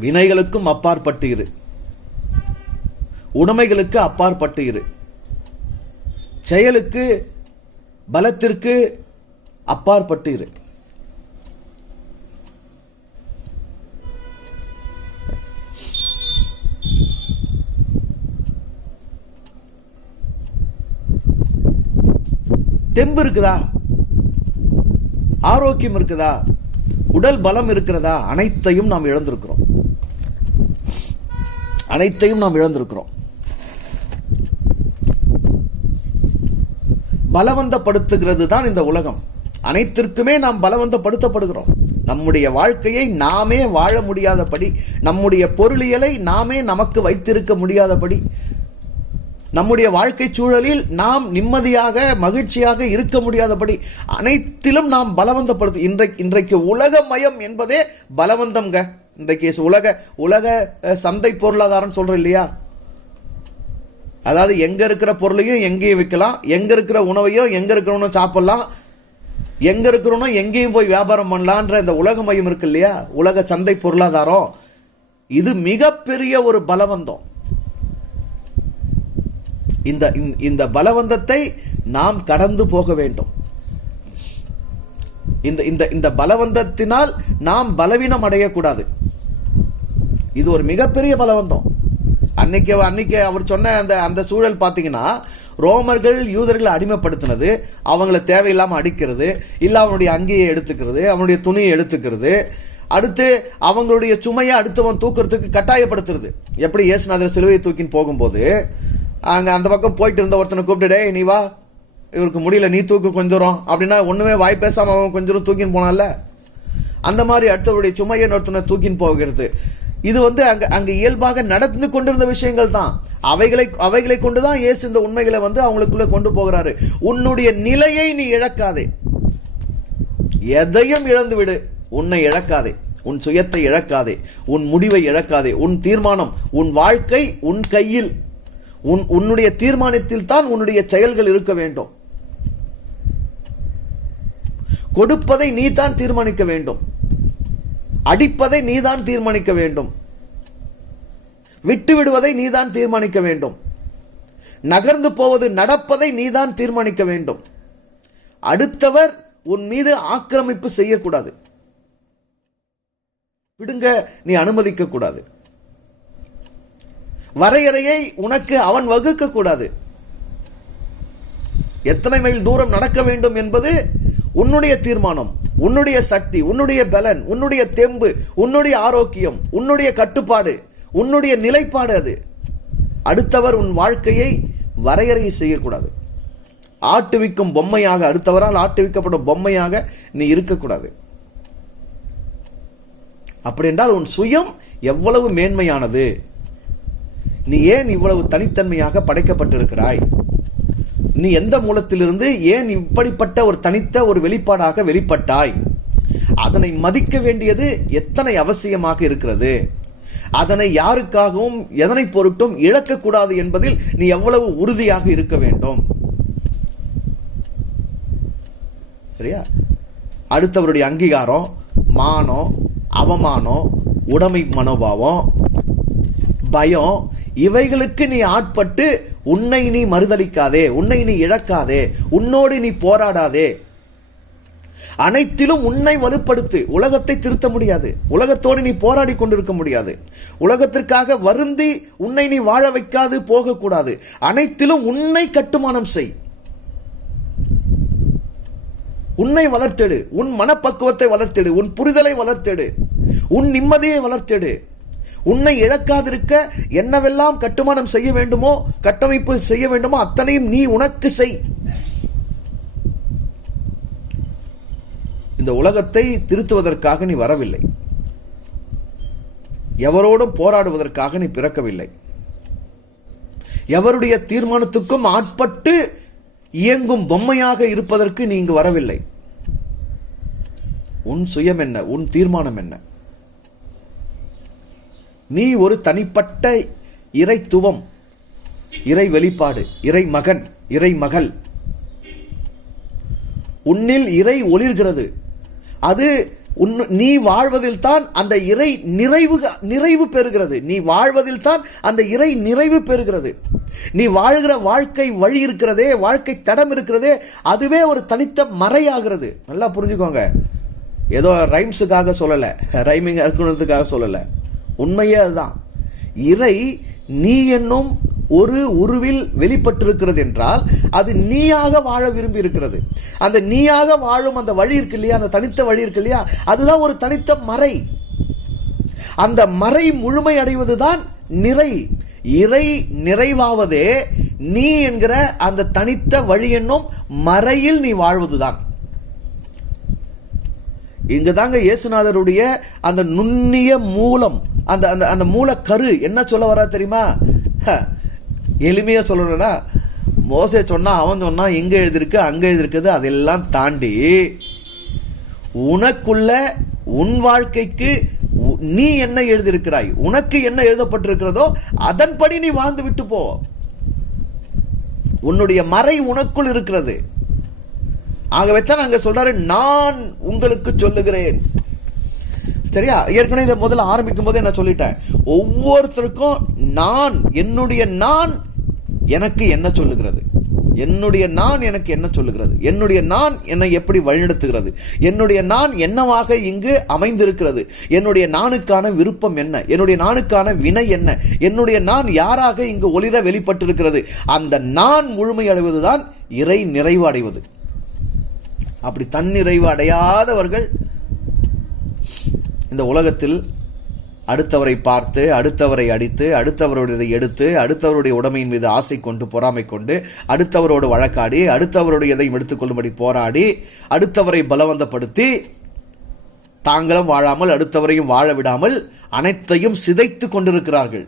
வினைகளுக்கும் அப்பாற்பட்டு இரு, உடைமைகளுக்கு அப்பாற்பட்டு இரு, செயலுக்கு பலத்திற்கு அப்பாற்பட்டு இரு. தெம்பு இருக்குதா, ஆரோக்கியம் இருக்குதா, உடல் பலம் இருக்கிறதா, அனைத்தையும் நாம் இழந்திருக்கிறோம். அனைத்தையும் நாம் இழந்திருக்கிறோம். பலவந்தப்படுத்துகிறது தான் இந்த உலகம். அனைத்திற்குமே நாம் பலவந்தப்படுத்தப்படுகிறோம். நம்முடைய வாழ்க்கையை நாமே வாழ முடியாதபடி, நம்முடைய பொருளியலை நாமே நமக்கு வைத்திருக்க முடியாதபடி, நம்முடைய வாழ்க்கை சூழலில் நாம் நிம்மதியாக மகிழ்ச்சியாக இருக்க முடியாதபடி அனைத்திலும் நாம் பலவந்தப்படுத்து. இன்றைக்கு உலகமயம் என்பதே பலவந்தம்ங்க. இன்றைக்கு உலக சந்தை பொருளாதாரம் சொல்றோம் இல்லையா? அதாவது எங்க இருக்கிற பொருளையும் எங்கேயும் விற்கலாம், எங்க இருக்கிற உணவையும் எங்க இருக்கிறவனும் சாப்பிடலாம், எங்க இருக்கிறவனும் எங்கேயும் போய் வியாபாரம் பண்ணலான்ற இந்த உலகமயம் இருக்கு இல்லையா, உலக சந்தை பொருளாதாரம். இது மிகப்பெரிய ஒரு பலவந்தம். இந்த பலவந்தத்தை நாம் கடந்து போக வேண்டும். இந்த பலவந்தத்தினால் நாம் பலவீனம் அடையக்கூடாது. இது ஒரு மிகப்பெரிய பலவந்தம். அன்னைக்கு அவர் சொன்ன அந்த சூழல் பார்த்தீங்கன்னா, ரோமர்கள் யூதர்களை அடிமைப்படுத்தினது, அவங்களை தேவையில்லாமல் அடிக்கிறது, இல்லை அவனுடைய அங்கேயை எடுத்துக்கிறது, அவனுடைய துணியை எடுத்துக்கிறது, அடுத்து அவங்களுடைய சுமையை அடுத்தவன் தூக்குறதுக்கு கட்டாயப்படுத்துறது. எப்படி இயேசுநாதர் சிலுவையை தூக்கின்னு போகும்போது அங்கே அந்த பக்கம் போயிட்டு இருந்த ஒருத்தனை கூப்பிட்டுடே, நீ வா, இவருக்கு முடியல, நீ தூக்கு கொஞ்சம் தூரம் அப்படின்னா ஒன்றுமே வாய் பேசாமல் அவன் கொஞ்சம் தூரம் தூக்கின்னு போனான்ல, அந்த மாதிரி அடுத்தவருடைய சுமையை ஒருத்தனை தூக்கின்னு போகிறது. இது அங்கே இயல்பாக நடந்து கொண்டிருந்த விஷயங்கள் தான். அவைகளை கொண்டுதான் இயேசு இந்த உண்மைகளை அவங்களுக்குள்ள கொண்டு போகிறாரு. உன்னுடைய நிலையை நீ இழக்காதே, எதையும் இழந்து விடு, உன்னை இழக்காதே, உன் சுயத்தை இழக்காதே, உன் முடிவை இழக்காதே. உன் தீர்மானம், உன் வாழ்க்கை உன் கையில், உன்னுடைய தீர்மானத்தில் தான் உன்னுடைய செயல்கள் இருக்க வேண்டும். கொடுப்பதை நீ தான் தீர்மானிக்க வேண்டும், அடிப்பதை நீதான் தீர்மானிக்க வேண்டும், விட்டு விடுவதை நீதான் தீர்மானிக்க வேண்டும், நகர்ந்து போவது நடப்பதை நீதான் தீர்மானிக்க வேண்டும். அடுத்தவர் உன் மீது ஆக்கிரமிப்பு செய்யக்கூடாது, விடுங்க நீ அனுமதிக்க கூடாது, வரையறையை உனக்கு அவன் வகுக்க கூடாது. எத்தனை மைல் தூரம் நடக்க வேண்டும் என்பது உன்னுடைய தீர்மானம், உன்னுடைய சக்தி, உன்னுடைய பலன், உன்னுடைய தெம்பு, உன்னுடைய ஆரோக்கியம், உன்னுடைய கட்டுப்பாடு, உன்னுடைய நிலைப்பாடு. அது அடுத்தவர் உன் வாழ்க்கையை வரையறை செய்யக்கூடாது. ஆட்டுவிக்கும் பொம்மையாக, அடுத்தவரால் ஆட்டுவிக்கப்படும் பொம்மையாக நீ இருக்கக்கூடாது. அப்படி என்றால் உன் சுயம் எவ்வளவு மேன்மையானது, நீ ஏன் இவ்வளவு தனித்தன்மையாக படைக்கப்பட்டிருக்கிறாய், நீ எந்த மூலத்திலிருந்து ஏன் இப்படிப்பட்ட ஒரு தனித்த ஒரு வெளிப்பாடாக வெளிப்பட்டாய், அதனை மதிக்க வேண்டியது எத்தனை அவசியமாக இருக்கிறது, அதனை யாருக்காகவும் எதனை பொருட்டும் இழக்கக்கூடாது என்பதில் நீ எவ்வளவு உறுதியாக இருக்க வேண்டும். சரியா? அடுத்தவருடைய அங்கீகாரம், மானம், அவமானம், உடைமை மனோபாவம், பயம், இவைகளுக்கு நீ ஆட்பட்டு உன்னை நீ மறுதலிக்காதே, உன்னை நீ இழக்காதே, உன்னோடு நீ போராடாதே. அனைத்திலும் உன்னை வலுப்படுத்து. உலகத்தை திருத்த முடியாது, உலகத்தோடு நீ போராடி கொண்டிருக்க முடியாது, உலகத்திற்காக வருந்தி உன்னை நீ வாழ வைக்காது போகக்கூடாது. அனைத்திலும் உன்னை கட்டுமானம் செய், உன்னை வளர்த்தெடு, உன் மனப்பக்குவத்தை வளர்த்தெடு, உன் புரிதலை வளர்த்தெடு, உன் நிம்மதியை வளர்த்தெடு, உன்னை இழக்காதிருக்க என்னவெல்லாம் கட்டுமானம் செய்ய வேண்டுமோ, கட்டமைப்பு செய்ய வேண்டுமோ அத்தனையும் நீ உனக்கு செய். இந்த உலகத்தை திருத்துவதற்காக நீ வரவில்லை. எவரோடும் போராடுவதற்காக நீ பிறக்கவில்லை. எவருடைய தீர்மானத்துக்கும் ஆட்பட்டு இயங்கும் பொம்மையாக இருப்பதற்கு நீ இங்கு வரவில்லை. உன் சுயம் என்ன? உன் தீர்மானம் என்ன? நீ ஒரு தனிப்பட்ட இறைத்துவம், இறை வெளிப்பாடு, இறை மகன், இறை மகள். உன்னில் இறை ஒளிர்கிறது. அது நீ வாழ்வதில் தான் அந்த இறை நிறைவு பெறுகிறது. நீ வாழ்வதில் தான் அந்த இறை நிறைவு பெறுகிறது. நீ வாழ்கிற வாழ்க்கை வழி இருக்கிறதே, வாழ்க்கை தடம் இருக்கிறதே, அதுவே ஒரு தனித்த மறையாகிறது. நல்லா புரிஞ்சுக்கோங்க. ஏதோ ரைம்ஸுக்காக சொல்லல, ரைமிங் இருக்கணுன்றதுக்காக சொல்லல. உண்மையே அதுதான். இறை நீ என்னும் ஒரு உருவில் வெளிப்பட்டிருக்கிறது என்றால் அது நீயாக வாழ விரும்பி இருக்கிறது. அந்த நீயாக வாழும் அந்த வழி இருக்கு இல்லையா, அந்த தனித்த வழி இருக்கு இல்லையா, அதுதான் ஒரு தனித்த மறை. அந்த மறை முழுமை அடைவதுதான் நிறை. இறை நிறைவாவதே நீ என்கிற அந்த தனித்த வழி என்னும் மறையில் நீ வாழ்வதுதான். இங்குதாங்க இயேசுநாதருடைய அந்த நுண்ணிய மூலம், அந்த அந்த மூலக்கரு என்ன சொல்ல வரா தெரியுமா? எளிமையா சொல்லணும்னா, மோசே சொன்னா, அவன் சொன்னா, இங்க எழுதிருக்கு அங்க எழுதிருக்குது, அதெல்லாம் தாண்டி உனக்குள்ள உன் வாழ்க்கைக்கு நீ என்ன எழுதியிருக்கிறாய், உனக்கு என்ன எழுதப்பட்டிருக்கிறதோ அதன்படி நீ வாழ்ந்து விட்டு போ. உன்னுடைய மறை உனக்குள் இருக்கிறது. ஆகவே தான் அங்க சொல்றாரு, நான் உங்களுக்கு சொல்லுகிறேன். சரியா? ஏற்கனவே இதை முதல்ல ஆரம்பிக்கும் போதே நான் சொல்லிட்டேன், ஒவ்வொருத்தருக்கும் நான், என்னுடைய நான் எனக்கு என்ன சொல்லுகிறது, என்னுடைய நான் எனக்கு என்ன சொல்லுகிறது, என்னுடைய நான் என்னை எப்படி வழிநடத்துகிறது, என்னுடைய நான் என்னவாக இங்கு அமைந்திருக்கிறது, என்னுடைய நானுக்கான விருப்பம் என்ன, என்னுடைய நானுக்கான வினை என்ன, என்னுடைய நான் யாராக இங்கு ஒளிர வெளிப்பட்டிருக்கிறது. அந்த நான் முழுமை அடைவதுதான் இறை நிறைவு அடைவது. அப்படி தன்னிறைவு அடையாதவர்கள் இந்த உலகத்தில் அடுத்தவரை பார்த்து, அடுத்தவரை அடித்து, அடுத்தவருடைய எடுத்து, அடுத்தவருடைய உடைமையின் மீது ஆசை கொண்டு, பொறாமை கொண்டு, அடுத்தவரோடு வழக்காடி, அடுத்தவருடைய எதையும் எடுத்துக்கொள்ளும்படி போராடி, அடுத்தவரை பலவந்தப்படுத்தி, தாங்களும் வாழாமல் அடுத்தவரையும் வாழ விடாமல் அனைத்தையும் சிதைத்து கொண்டிருக்கிறார்கள்.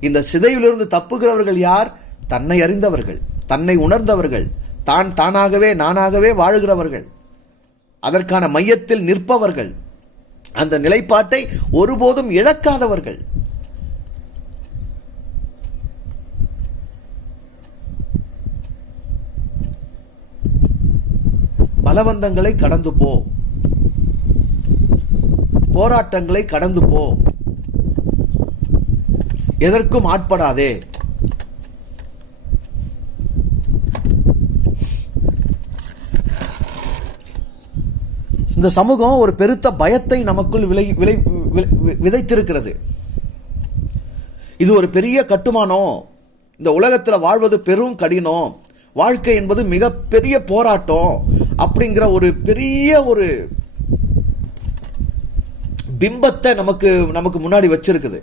இந்த சிதையிலிருந்து தப்புகிறவர்கள் யார்? தன்னை அறிந்தவர்கள், தன்னை உணர்ந்தவர்கள், தான் தானாகவே நானாகவே வாழுகிறவர்கள், அதற்கான மையத்தில் நிற்பவர்கள், அந்த நிலைப்பாட்டை ஒருபோதும் இழக்காதவர்கள். பலவந்தங்களை கடந்து போ, போராட்டங்களை கடந்து போ, எதற்கும் ஆட்படாதே. இந்த சமூகம் ஒரு பெருத்த பயத்தை நமக்குள் விதைத்திருக்கிறது. இது ஒரு பெரிய கட்டுமானம், இந்த உலகத்தில் வாழ்வது பெரும் கடினம், வாழ்க்கை என்பது மிகப்பெரிய போராட்டம் அப்படிங்கிற ஒரு பெரிய ஒரு பிம்பத்தை நமக்கு முன்னாடி வச்சிருக்குது.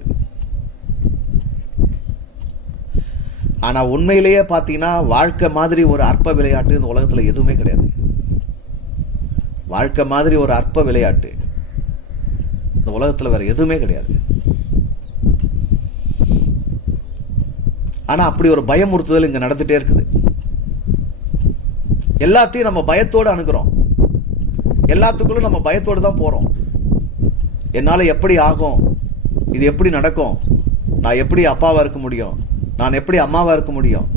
ஆனா உண்மையிலேயே பார்த்தீங்கன்னா வாழ்க்கை மாதிரி ஒரு அற்ப விளையாட்டு இந்த உலகத்தில் எதுவுமே கிடையாது. வாழ்க்கை மாதிரி ஒரு அற்ப விளையாட்டு இந்த உலகத்தில் வேற எதுவுமே கிடையாது. ஆனா அப்படி ஒரு பயமுறுத்துதல் இங்க நடந்துட்டே இருக்குது. எல்லாத்தையும் நம்ம பயத்தோடு அணுகிறோம், எல்லாத்துக்குள்ளும் நம்ம பயத்தோடு தான் போறோம். என்னால எப்படி ஆகும், இது எப்படி நடக்கும், நான் எப்படி அப்பாவா இருக்க முடியும், நான் எப்படி அம்மாவா இருக்க முடியும்,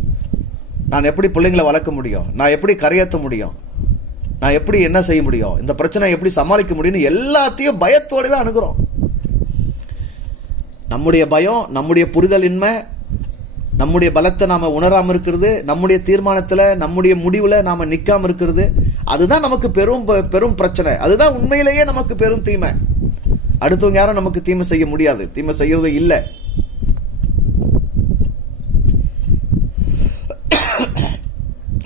நான் எப்படி பிள்ளைங்களை வளர்க்க முடியும், நான் எப்படி கரையேற்ற முடியும், நான் எப்படி என்ன செய்ய முடியும், இந்த பிரச்சனை எப்படி சமாளிக்க முடியும்னு எல்லாத்தையும் பயத்தோடவே அணுகிறோம். நம்முடைய பயம், நம்முடைய புரிதலின்மை, நம்முடைய பலத்தை நாம உணராம இருக்கிறது, நம்முடைய தீர்மானத்துல, நம்முடைய முடிவுல நாம நிக்காம இருக்கிறது, அதுதான் நமக்கு பெரும் பிரச்சனை. அதுதான் உண்மையிலேயே நமக்கு பெரும் தீமை. அடுத்தவங்க யாரும் நமக்கு தீமை செய்ய முடியாது, தீமை செய்யறது இல்லை.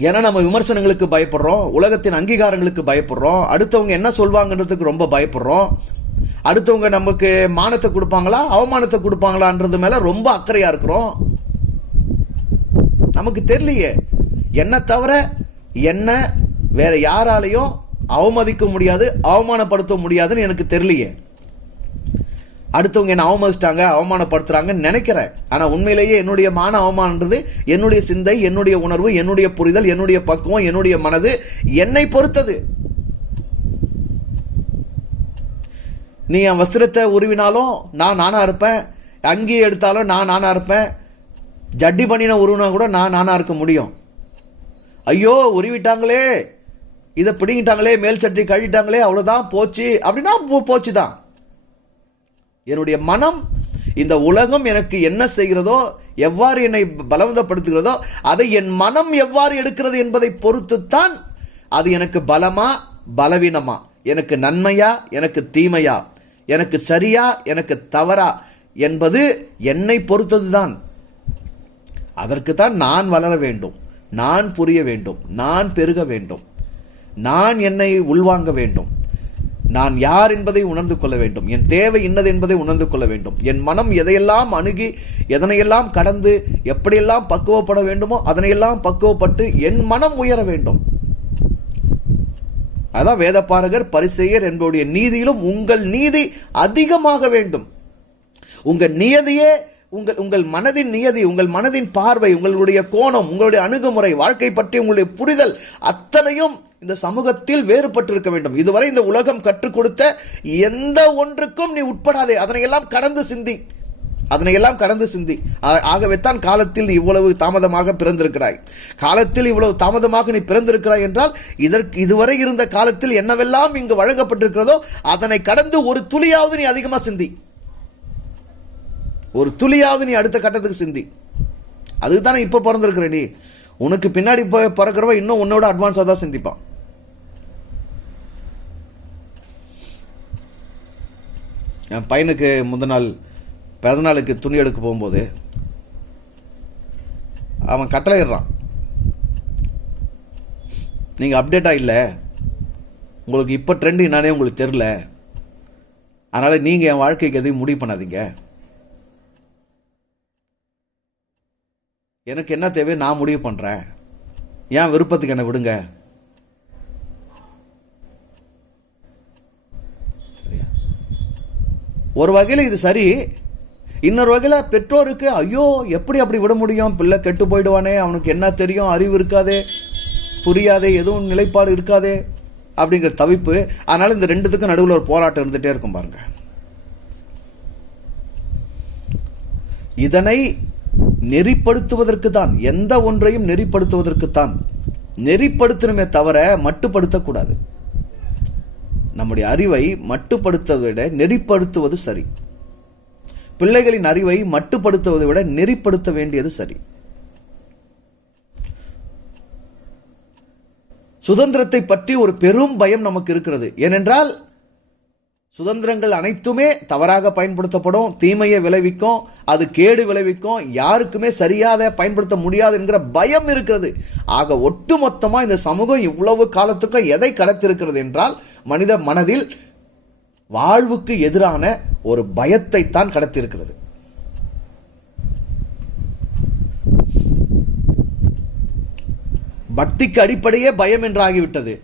ஏன்னா நம்ம விமர்சனங்களுக்கு பயப்படுறோம், உலகத்தின் அங்கீகாரங்களுக்கு பயப்படுறோம், அடுத்தவங்க என்ன சொல்வாங்கன்றதுக்கு ரொம்ப பயப்படுறோம். அடுத்தவங்க நமக்கு மானத்தை கொடுப்பாங்களா அவமானத்தை கொடுப்பாங்களான்றது மேல ரொம்ப அக்கறையா இருக்கிறோம். நமக்கு தெரியலையே. என்ன தவிர என்ன வேற யாராலையும் அவமதிக்க முடியாது, அவமானப்படுத்த முடியாதுன்னு எனக்கு தெரியலையே. அடுத்தவங்க என்ன அவமதிச்சிட்டாங்க, அவமானப்படுத்துறாங்கன்னு நினைக்கிறேன். ஆனா உண்மையிலேயே என்னுடைய மான அவமானன்றது என்னுடைய சிந்தை, என்னுடைய உணர்வு, என்னுடைய புரிதல், என்னுடைய பக்குவம், என்னுடைய மனது, என்னை பொறுத்தது. நீ என் வஸ்திரத்தை உருவினாலும் நான் நானா இருப்பேன், அங்கி எடுத்தாலும் நான் நானா இருப்பேன், ஜட்டி பண்ணின உருவினா கூட நான் நானா இருக்க முடியும். ஐயோ உருவிட்டாங்களே, இதை பிடிங்கிட்டாங்களே, மேல் சட்டை கழிட்டாங்களே, அவ்வளவுதான் போச்சு அப்படின்னா போச்சுதான். என்னுடைய மனம் இந்த உலகம் எனக்கு என்ன செய்கிறதோ, எவ்வாறு என்னை பலவந்தப்படுத்துகிறதோ, அதை என் மனம் எவ்வாறு எடுக்கிறது என்பதை பொறுத்துத்தான் அது எனக்கு பலமா பலவீனமா, எனக்கு நன்மையா எனக்கு தீமையா, எனக்கு சரியா எனக்கு தவறா என்பது என்னை பொறுத்ததுதான். அதற்குத்தான் நான் வளர வேண்டும், நான் புரிய வேண்டும், நான் பெருக வேண்டும், நான் என்னை உள்வாங்க வேண்டும், நான் யார் என்பதை உணர்ந்து கொள்ள வேண்டும், என் தேவை இன்னது என்பதை உணர்ந்து கொள்ள வேண்டும். என் மனம் எதையெல்லாம் அணுகி எதனையெல்லாம் கடந்து எப்படியெல்லாம் பக்குவப்பட வேண்டுமோ அதனையெல்லாம் பக்குவப்பட்டு என் மனம் உயர வேண்டும். அதான் வேதபாரகர் பரிசேயர் என்பவருடைய நீதியிலும் உங்கள் நீதி அதிகமாக வேண்டும். உங்கள் நியதியே உங்கள் மனதின் நியதி, உங்கள் மனதின் பார்வை, உங்களுடைய கோணம், உங்களுடைய அணுகுமுறை, வாழ்க்கை பற்றி உங்களுடைய புரிதல் அத்தனையும் இந்த சமூகத்தில் வேறுபட்டிருக்க வேண்டும். இதுவரை இந்த உலகம் கற்றுக் கொடுத்த எந்த ஒன்றுக்கும் நீ உட்படாதே, அதனையெல்லாம் கடந்து சிந்தி, அதனையெல்லாம் கடந்து சிந்தி. ஆகவே தான் காலத்தில் நீ இவ்வளவு தாமதமாக பிறந்திருக்கிறாய். காலத்தில் இவ்வளவு தாமதமாக நீ பிறந்திருக்கிறாய் என்றால் இதுவரை இருந்த காலத்தில் என்னவெல்லாம் இங்கு வழங்கப்பட்டிருக்கிறதோ அதனை கடந்து ஒரு துளியாவது நீ அதிகமா சிந்தி, ஒரு துளியாவது நீ அடுத்த கட்டத்துக்கு சிந்தி. அதுக்கு தானே இப்ப பிறந்திருக்கிற நீ. உனக்கு பின்னாடி பிறக்கிறவ இன்னும் உன்னோட அட்வான்ஸா தான் சிந்திப்பான். என் பையனுக்கு முந்தின நாள் பிறந்தநாளுக்கு துணி எடுக்க போகும்போது அவன் கட்டளையிடுறான், நீங்க அப்டேட்டா இல்லை, உங்களுக்கு இப்ப ட்ரெண்ட் என்னன்னே உங்களுக்கு தெரியல, அதனால நீங்க என் வாழ்க்கைக்கு எதையும் முடிவு பண்ணாதீங்க, எனக்கு என்ன தேவை நான் முடிவு பண்றேன், என் விருப்பத்துக்கு என்ன விடுங்க. ஒரு வகையில் இது சரி. இன்னொரு வகையில் பெற்றோருக்கு ஐயோ எப்படி அப்படி விட முடியும், பிள்ளை கெட்டு போயிடுவானே, அவனுக்கு என்ன தெரியும், அறிவு இருக்காதே, புரியாதே, எதுவும் நிலைப்பாடு இருக்காதே அப்படிங்கிற தவிப்பு. அதனால இந்த ரெண்டுத்துக்கும் நடுவில் ஒரு போராட்டம் இருந்துட்டே இருக்கும் பாருங்க. இதனை நெறிப்படுத்துவதற்கு தான், எந்த ஒன்றையும் நெறிப்படுத்துவதற்கு தான் நெறிப்படுத்தணுமே தவிர மட்டுப்படுத்தக்கூடாது. நம்முடைய அறிவை மட்டுப்படுத்துவதை விட நெறிப்படுத்துவது சரி. பிள்ளைகளின் அறிவை மட்டுப்படுத்துவதை விட நெறிப்படுத்த வேண்டியது சரி. சுதந்திரத்தை பற்றி ஒரு பெரும் பயம் நமக்கு இருக்கிறது. ஏனென்றால் சுதந்திரங்கள் அனைத்துமே தவறாக பயன்படுத்தப்படும், தீமையை விளைவிக்கும், அது கேடு விளைவிக்கும், யாருக்குமே சரியாக பயன்படுத்த முடியாது என்கிற பயம் இருக்கிறது. ஆக ஒட்டுமொத்தமா இந்த சமூகம் இவ்வளவு காலத்துக்கு எதை கடத்திருக்கிறது என்றால் மனித மனதில் வாழ்வுக்கு எதிரான ஒரு பயத்தை தான் கடத்திருக்கிறது. பக்திக்கு அடிப்படையே பயம் என்று ஆகிவிட்டது.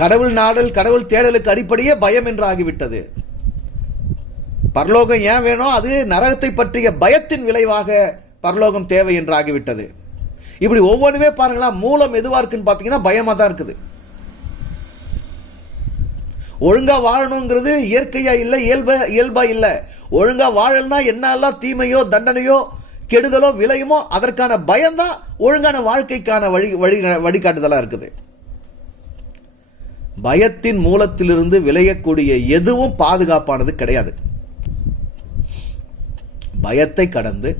கடவுள் நாடல், கடவுள் தேடலுக்கு அடிப்படையே பயம் என்று ஆகிவிட்டது. பரலோகம் ஏன் வேணும், அது நரகத்தை பற்றிய பயத்தின் விளைவாக பரலோகம் தேவை என்று ஆகிவிட்டது. இப்படி ஒவ்வொன்றுமே பாருங்களா, மூலம் எதுவா இருக்குன்னு பாத்தீங்கன்னா பயமா தான் இருக்குது. ஒழுங்கா வாழணுங்கிறது இயற்கையா இல்ல, இயல்பா இல்ல. ஒழுங்கா வாழல்னா என்னெல்லாம் தீமையோ தண்டனையோ கெடுதலோ விளையுமோ அதற்கான பயம்தான் ஒழுங்கான வாழ்க்கைக்கான வழிகாட்டுதலா இருக்குது. பயத்தின் மூலத்திலிருந்து விளையக்கூடிய எதுவும் பாதுகாப்பானது கிடையாது. பயத்தை கடந்து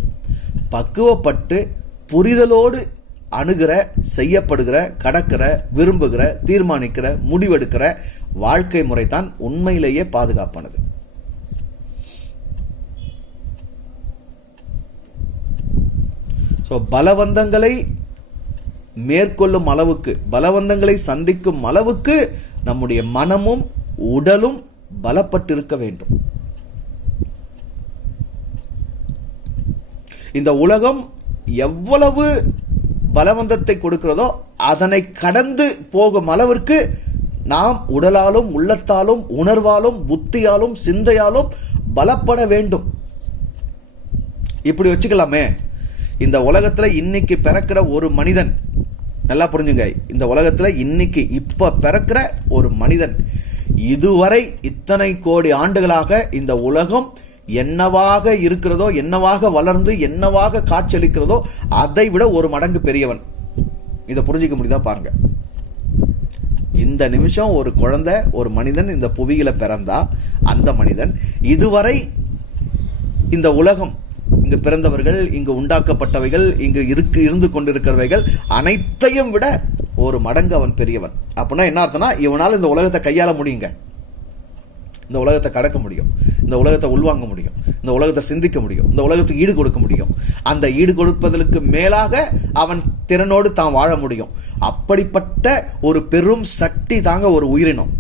பக்குவப்பட்டு புரிதலோடு அணுகிற, செய்யப்படுகிற, கடக்கிற, விரும்புகிற, தீர்மானிக்கிற, முடிவெடுக்கிற வாழ்க்கை முறை தான் உண்மையிலேயே பாதுகாப்பானது. பலவந்தங்களை மேற்கொள்ளும் அளவுக்கு, பலவந்தங்களை சந்திக்கும் அளவுக்கு நம்முடைய மனமும் உடலும் பலப்பட்டிருக்க வேண்டும். இந்த உலகம் எவ்வளவு பலவந்தத்தை கொடுக்கிறதோ அதனை கடந்து போகும் அளவிற்கு நாம் உடலாலும் உள்ளத்தாலும் உணர்வாலும் புத்தியாலும் சிந்தையாலும் பலப்பட வேண்டும். இப்படி வச்சுக்கலாமே. இந்த உலகத்துல இன்னைக்கு பிறக்கிற ஒரு மனிதன், நல்லா புரிஞ்சுங்க, இந்த உலகத்துல இன்னைக்கு இப்ப பிறக்கிற ஒரு மனிதன் இதுவரை இத்தனை கோடி ஆண்டுகளாக இந்த உலகம் என்னவாக இருக்கிறதோ, என்னவாக வளர்ந்து என்னவாக காட்சியளிக்கிறதோ அதை விட ஒரு மடங்கு பெரியவன். இதை புரிஞ்சிக்க முடியுதா பாருங்க. இந்த நிமிஷம் ஒரு குழந்தை, ஒரு மனிதன் இந்த புவியில பிறந்தா அந்த மனிதன் இதுவரை இந்த உலகம், இங்கு பிறந்தவர்கள், இங்கு உண்டாக்கப்பட்டவைகள், இங்கு இருந்து கொண்டிருக்கிறவைகள் அனைத்தையும் விட ஒரு மடங்கு அவன் பெரியவன். அப்படின்னா என்ன அர்த்தம்னா, இவனால் இந்த உலகத்தை கையாள முடியுங்க, இந்த உலகத்தை கடக்க முடியும், இந்த உலகத்தை உள்வாங்க முடியும், இந்த உலகத்தை சிந்திக்க முடியும், இந்த உலகத்துக்கு ஈடு கொடுக்க முடியும். அந்த ஈடு கொடுப்பதற்கு மேலாக அவன் திறனோடு தான் வாழ முடியும். அப்படிப்பட்ட ஒரு பெரும் சக்தி தாங்க ஒரு உயிரினம்.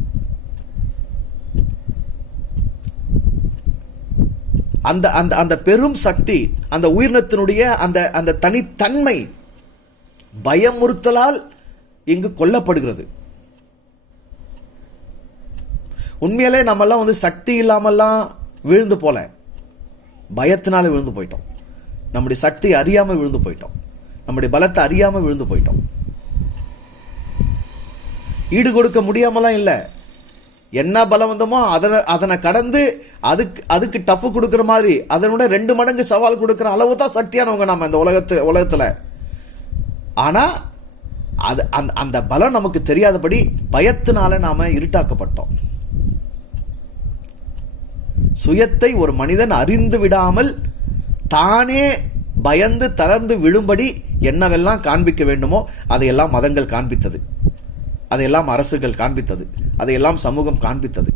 அந்த அந்த அந்த பெரும் சக்தி, அந்த உயிரினத்தினுடைய அந்த அந்த தனித்தன்மை பயமுறுத்தலால் இங்கு கொல்லப்படுகிறது. உண்மையிலே நம்மெல்லாம் சக்தி இல்லாமல்லாம் விழுந்து போல, பயத்தினால விழுந்து போயிட்டோம். நம்முடைய சக்தி அறியாம விழுந்து போயிட்டோம், நம்முடைய பலத்தை அறியாம விழுந்து போயிட்டோம். ஈடு கொடுக்க முடியாமலாம் இல்லை, என்ன பலம் வந்தோமோ அதனை கடந்து அதுக்கு டஃப் கொடுக்கிற மாதிரி அதனோட 2 மடங்கு சவால் கொடுக்கிற அளவு தான் சக்தியானவங்க நம்ம இந்த உலகத்துல. ஆனா அந்த பலம் நமக்கு தெரியாதபடி பயத்தினால நாம இருட்டாக்கப்பட்டோம். சுயத்தை ஒரு மனிதன் அறிந்து விடாமல் தானே பயந்து தளர்ந்து விழும்படி என்னவெல்லாம் காண்பிக்க வேண்டுமோ அதையெல்லாம் மதங்கள் காண்பித்தது, அதையெல்லாம் அரசுகள் காண்பித்தது, அதையெல்லாம் சமூகம் காண்பித்தது.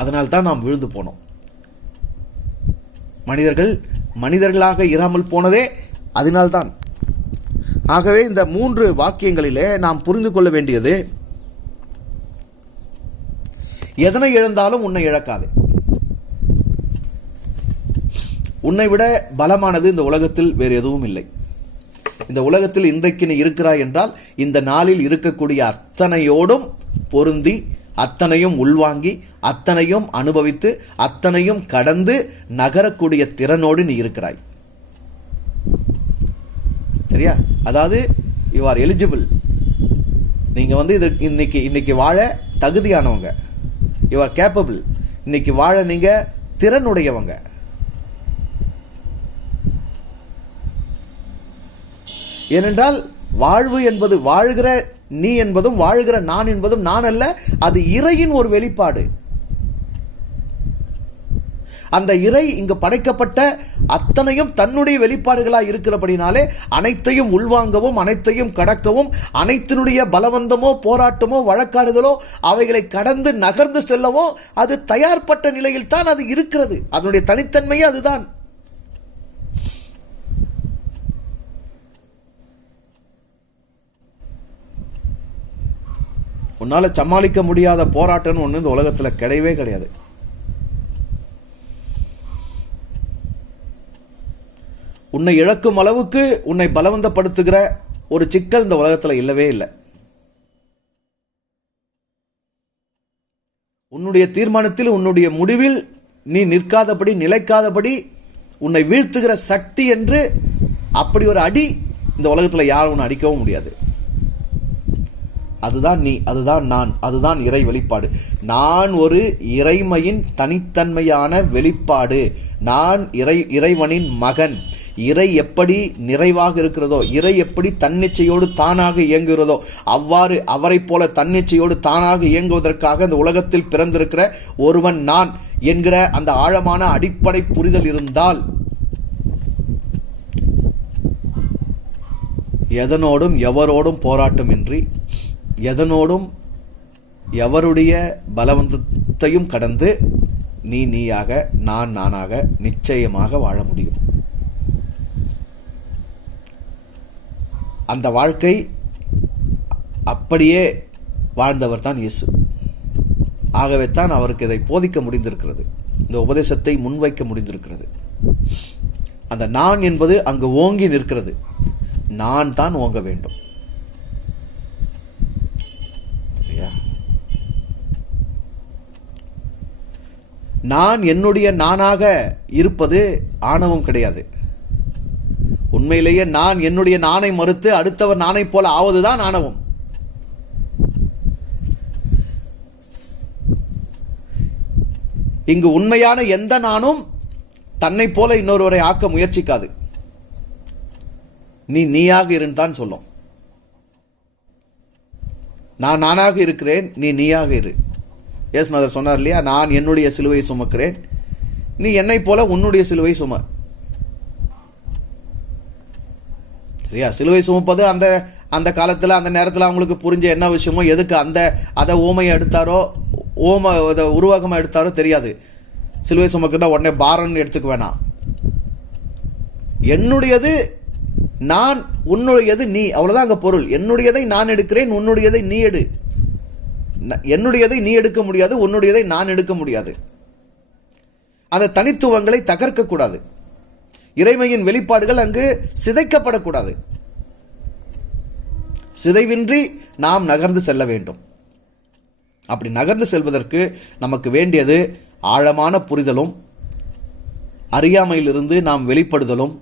அதனால்தான் நாம் விழுந்து போனோம். மனிதர்களாக இராமல் போனதே அதனால்தான். ஆகவே இந்த 3 வாக்கியங்களிலே நாம் புரிந்து கொள்ள வேண்டியது, எதனை இழந்தாலும் உன்னை இழக்காது. உன்னை விட பலமானது இந்த உலகத்தில் வேறு எதுவும் இல்லை. இந்த உலகத்தில் இன்றைக்கு நீ இருக்கிறாய் என்றால் இந்த நாளில் இருக்கக்கூடிய அத்தனையோடும் பொருந்தி, அத்தனையும் உள்வாங்கி, அத்தனையும் அனுபவித்து, அத்தனையும் கடந்து நகரக்கூடிய திறனோடு நீ இருக்கிறாய். சரியா? அதாவது யூ ஆர் எலிஜிபிள். நீங்க இன்னைக்கு வாழ தகுதியானவங்க. You are capable. இன்னைக்கு வாழ நீங்க திறனுடையவங்க. ஏனென்றால் வாழ்வு என்பது, வாழ்கிற நீ என்பதும் வாழ்கிற நான் என்பதும் நான் அல்ல, அது இறையின் ஒரு வெளிப்பாடு. அந்த இறை இங்கு படைக்கப்பட்ட அத்தனையும் தன்னுடைய வெளிப்பாடுகளாக இருக்கிறபடினாலே அனைத்தையும் உள்வாங்கவும், அனைத்தையும் கடக்கவும், அனைத்தினுடைய பலவந்தமோ போராட்டமோ வழக்காடுதலோ அவைகளை கடந்து நகர்ந்து செல்லவோ அது தயார்பட்ட நிலையில் தான் அது இருக்கிறது. அதனுடைய தனித்தன்மையே அதுதான். உன்னால சமாளிக்க முடியாத போராட்டம்னு ஒண்ணு இந்த உலகத்துல கிடையவே கிடையாது. உன்னை இழக்கும் அளவுக்கு உன்னை பலவந்தப்படுத்துகிற ஒரு சிக்கல் இந்த உலகத்துல இல்லவே இல்லை. உன்னுடைய தீர்மானத்தில், உன்னுடைய முடிவில் நீ நிற்காதபடி, நிலைக்காதபடி உன்னை வீழ்த்துகிற சக்தி என்று அப்படி ஒரு அடி இந்த உலகத்துல யாரும் உன்னை அடிக்கவும் முடியாது. அதுதான் நீ, அதுதான் நான், அதுதான் இறை வெளிப்பாடு. நான் ஒரு இறைமையின் தனித்தன்மையான வெளிப்பாடு. நான் இறைவனின் மகன். இறை எப்படி நிறைவாக இருக்கிறதோ, இறை எப்படி தன்னிச்சையோடு தானாக இயங்குகிறதோ, அவ்வாறு அவரை போல தன்னிச்சையோடு தானாக இயங்குவதற்காக இந்த உலகத்தில் பிறந்திருக்கிற ஒருவன் நான் என்கிற அந்த ஆழமான அடிப்படை புரிதல் இருந்தால் எதனோடும் எவரோடும் போராட்டமின்றி, எதனோடும் எவருடைய பலவந்தத்தையும் கடந்து நீயாக, நானாக நிச்சயமாக வாழ முடியும். அந்த வாழ்க்கை அப்படியே வாழ்ந்தவர் தான் இயேசு. ஆகவே தான் அவருக்கு இதை போதிக்க முடிந்திருக்கிறது, இந்த உபதேசத்தை முன்வைக்க முடிந்திருக்கிறது. அந்த நான் என்பது அங்கு ஓங்கி நிற்கிறது. நான் தான் ஓங்க வேண்டும். சரியா? நான் என்னுடைய நானாக இருப்பது ஆணவம் கிடையாது. உண்மையிலேயே நான் என்னுடைய நானை மறுத்து அடுத்தவர் நானை போல ஆவதுதான் ஆணவம். இங்கு உண்மையான எந்த நானும் தன்னை போல இன்னொருவரை ஆக்க முயற்சிக்காது. நீ நீயாக இருந்தான் சொல்லும். நான் நானாக இருக்கிறேன், நீ நீயாக இரு. இயேசுநாதர் சொன்னார் இல்லையா, நான் என்னுடைய சிலுவையை சுமக்கிறேன், நீ என்னை போல உன்னுடைய சிலுவை சும. சரியா? சிலுவை சுமப்பது அந்த அந்த காலத்தில் அந்த நேரத்தில் அவங்களுக்கு புரிஞ்ச என்ன விஷயமோ, எதுக்கு அதை ஓமையை எடுத்தாரோ, உருவகமாக எடுத்தாரோ தெரியாது. சிலுவை சுமக்கிறா உடனே பாரன் எடுத்துக்க வேணாம். என்னுடையது நான், உன்னுடையது நீ, அவ்வளவுதான் அங்க பொருள். என்னுடையதை நான் எடுக்கிறேன், உன்னுடையதை நீ எடு. என்னுடையதை நீ எடுக்க முடியாது, உன்னுடையதை நான் எடுக்க முடியாது. அந்த தனித்துவங்களை தகர்க்க கூடாது. இறைமையின் வெளிப்பாடுகள் அங்கு சிதைக்கப்படக்கூடாது. சிதைவின்றி நாம் நகர்ந்து செல்ல வேண்டும். அப்படி நகர்ந்து செல்வதற்கு நமக்கு வேண்டியது ஆழமான புரிதலும், அறியாமையிலிருந்து நாம் வெளிப்படுதலும்,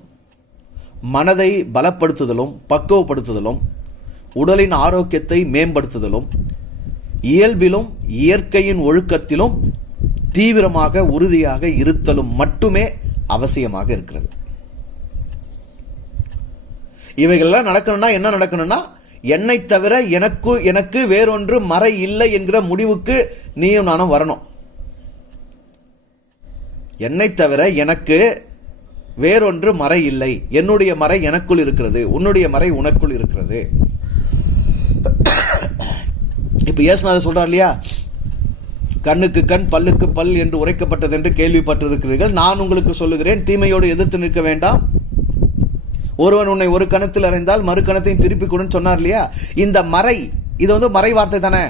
மனதை பலப்படுத்துதலும், பக்குவப்படுத்துதலும், உடலின் ஆரோக்கியத்தை மேம்படுத்துதலும், இயல்பிலும் இயற்கையின் ஒழுக்கத்திலும் தீவிரமாக உறுதியாக இருத்தலும் மட்டுமே அவசியமாக இருக்கிறது. இவைகள்லாம் நடக்கணும்னா என்ன நடக்கணும்னா, என்னை தவிர எனக்கு வேறொன்று மறை இல்லை என்கிற முடிவுக்கு நீயும் நானும் வரணும். என்னை தவிர எனக்கு வேறொன்று மறை இல்லை, என்னுடைய மறை எனக்குள் இருக்கிறது, உன்னுடைய மறை உனக்குள் இருக்கிறது. இப்ப இயேசுநாதர் சொல்றார் இல்லையா, கண்ணுக்கு கண் பல்லுக்கு பல் என்று உரைக்கப்பட்டது என்று கேள்விப்பட்டிருக்கிறீர்கள், நான் உங்களுக்கு சொல்லுகிறேன், தீமையோடு எதிர்த்து நிற்க வேண்டாம். ஒருவன் உன்னை ஒரு கணத்தில் அறிந்தால் மறு கணத்தையும் திருப்பி கொடுன்னு சொன்னார் இல்லையா. இந்த மறை, இது மறை வார்த்தை தானே.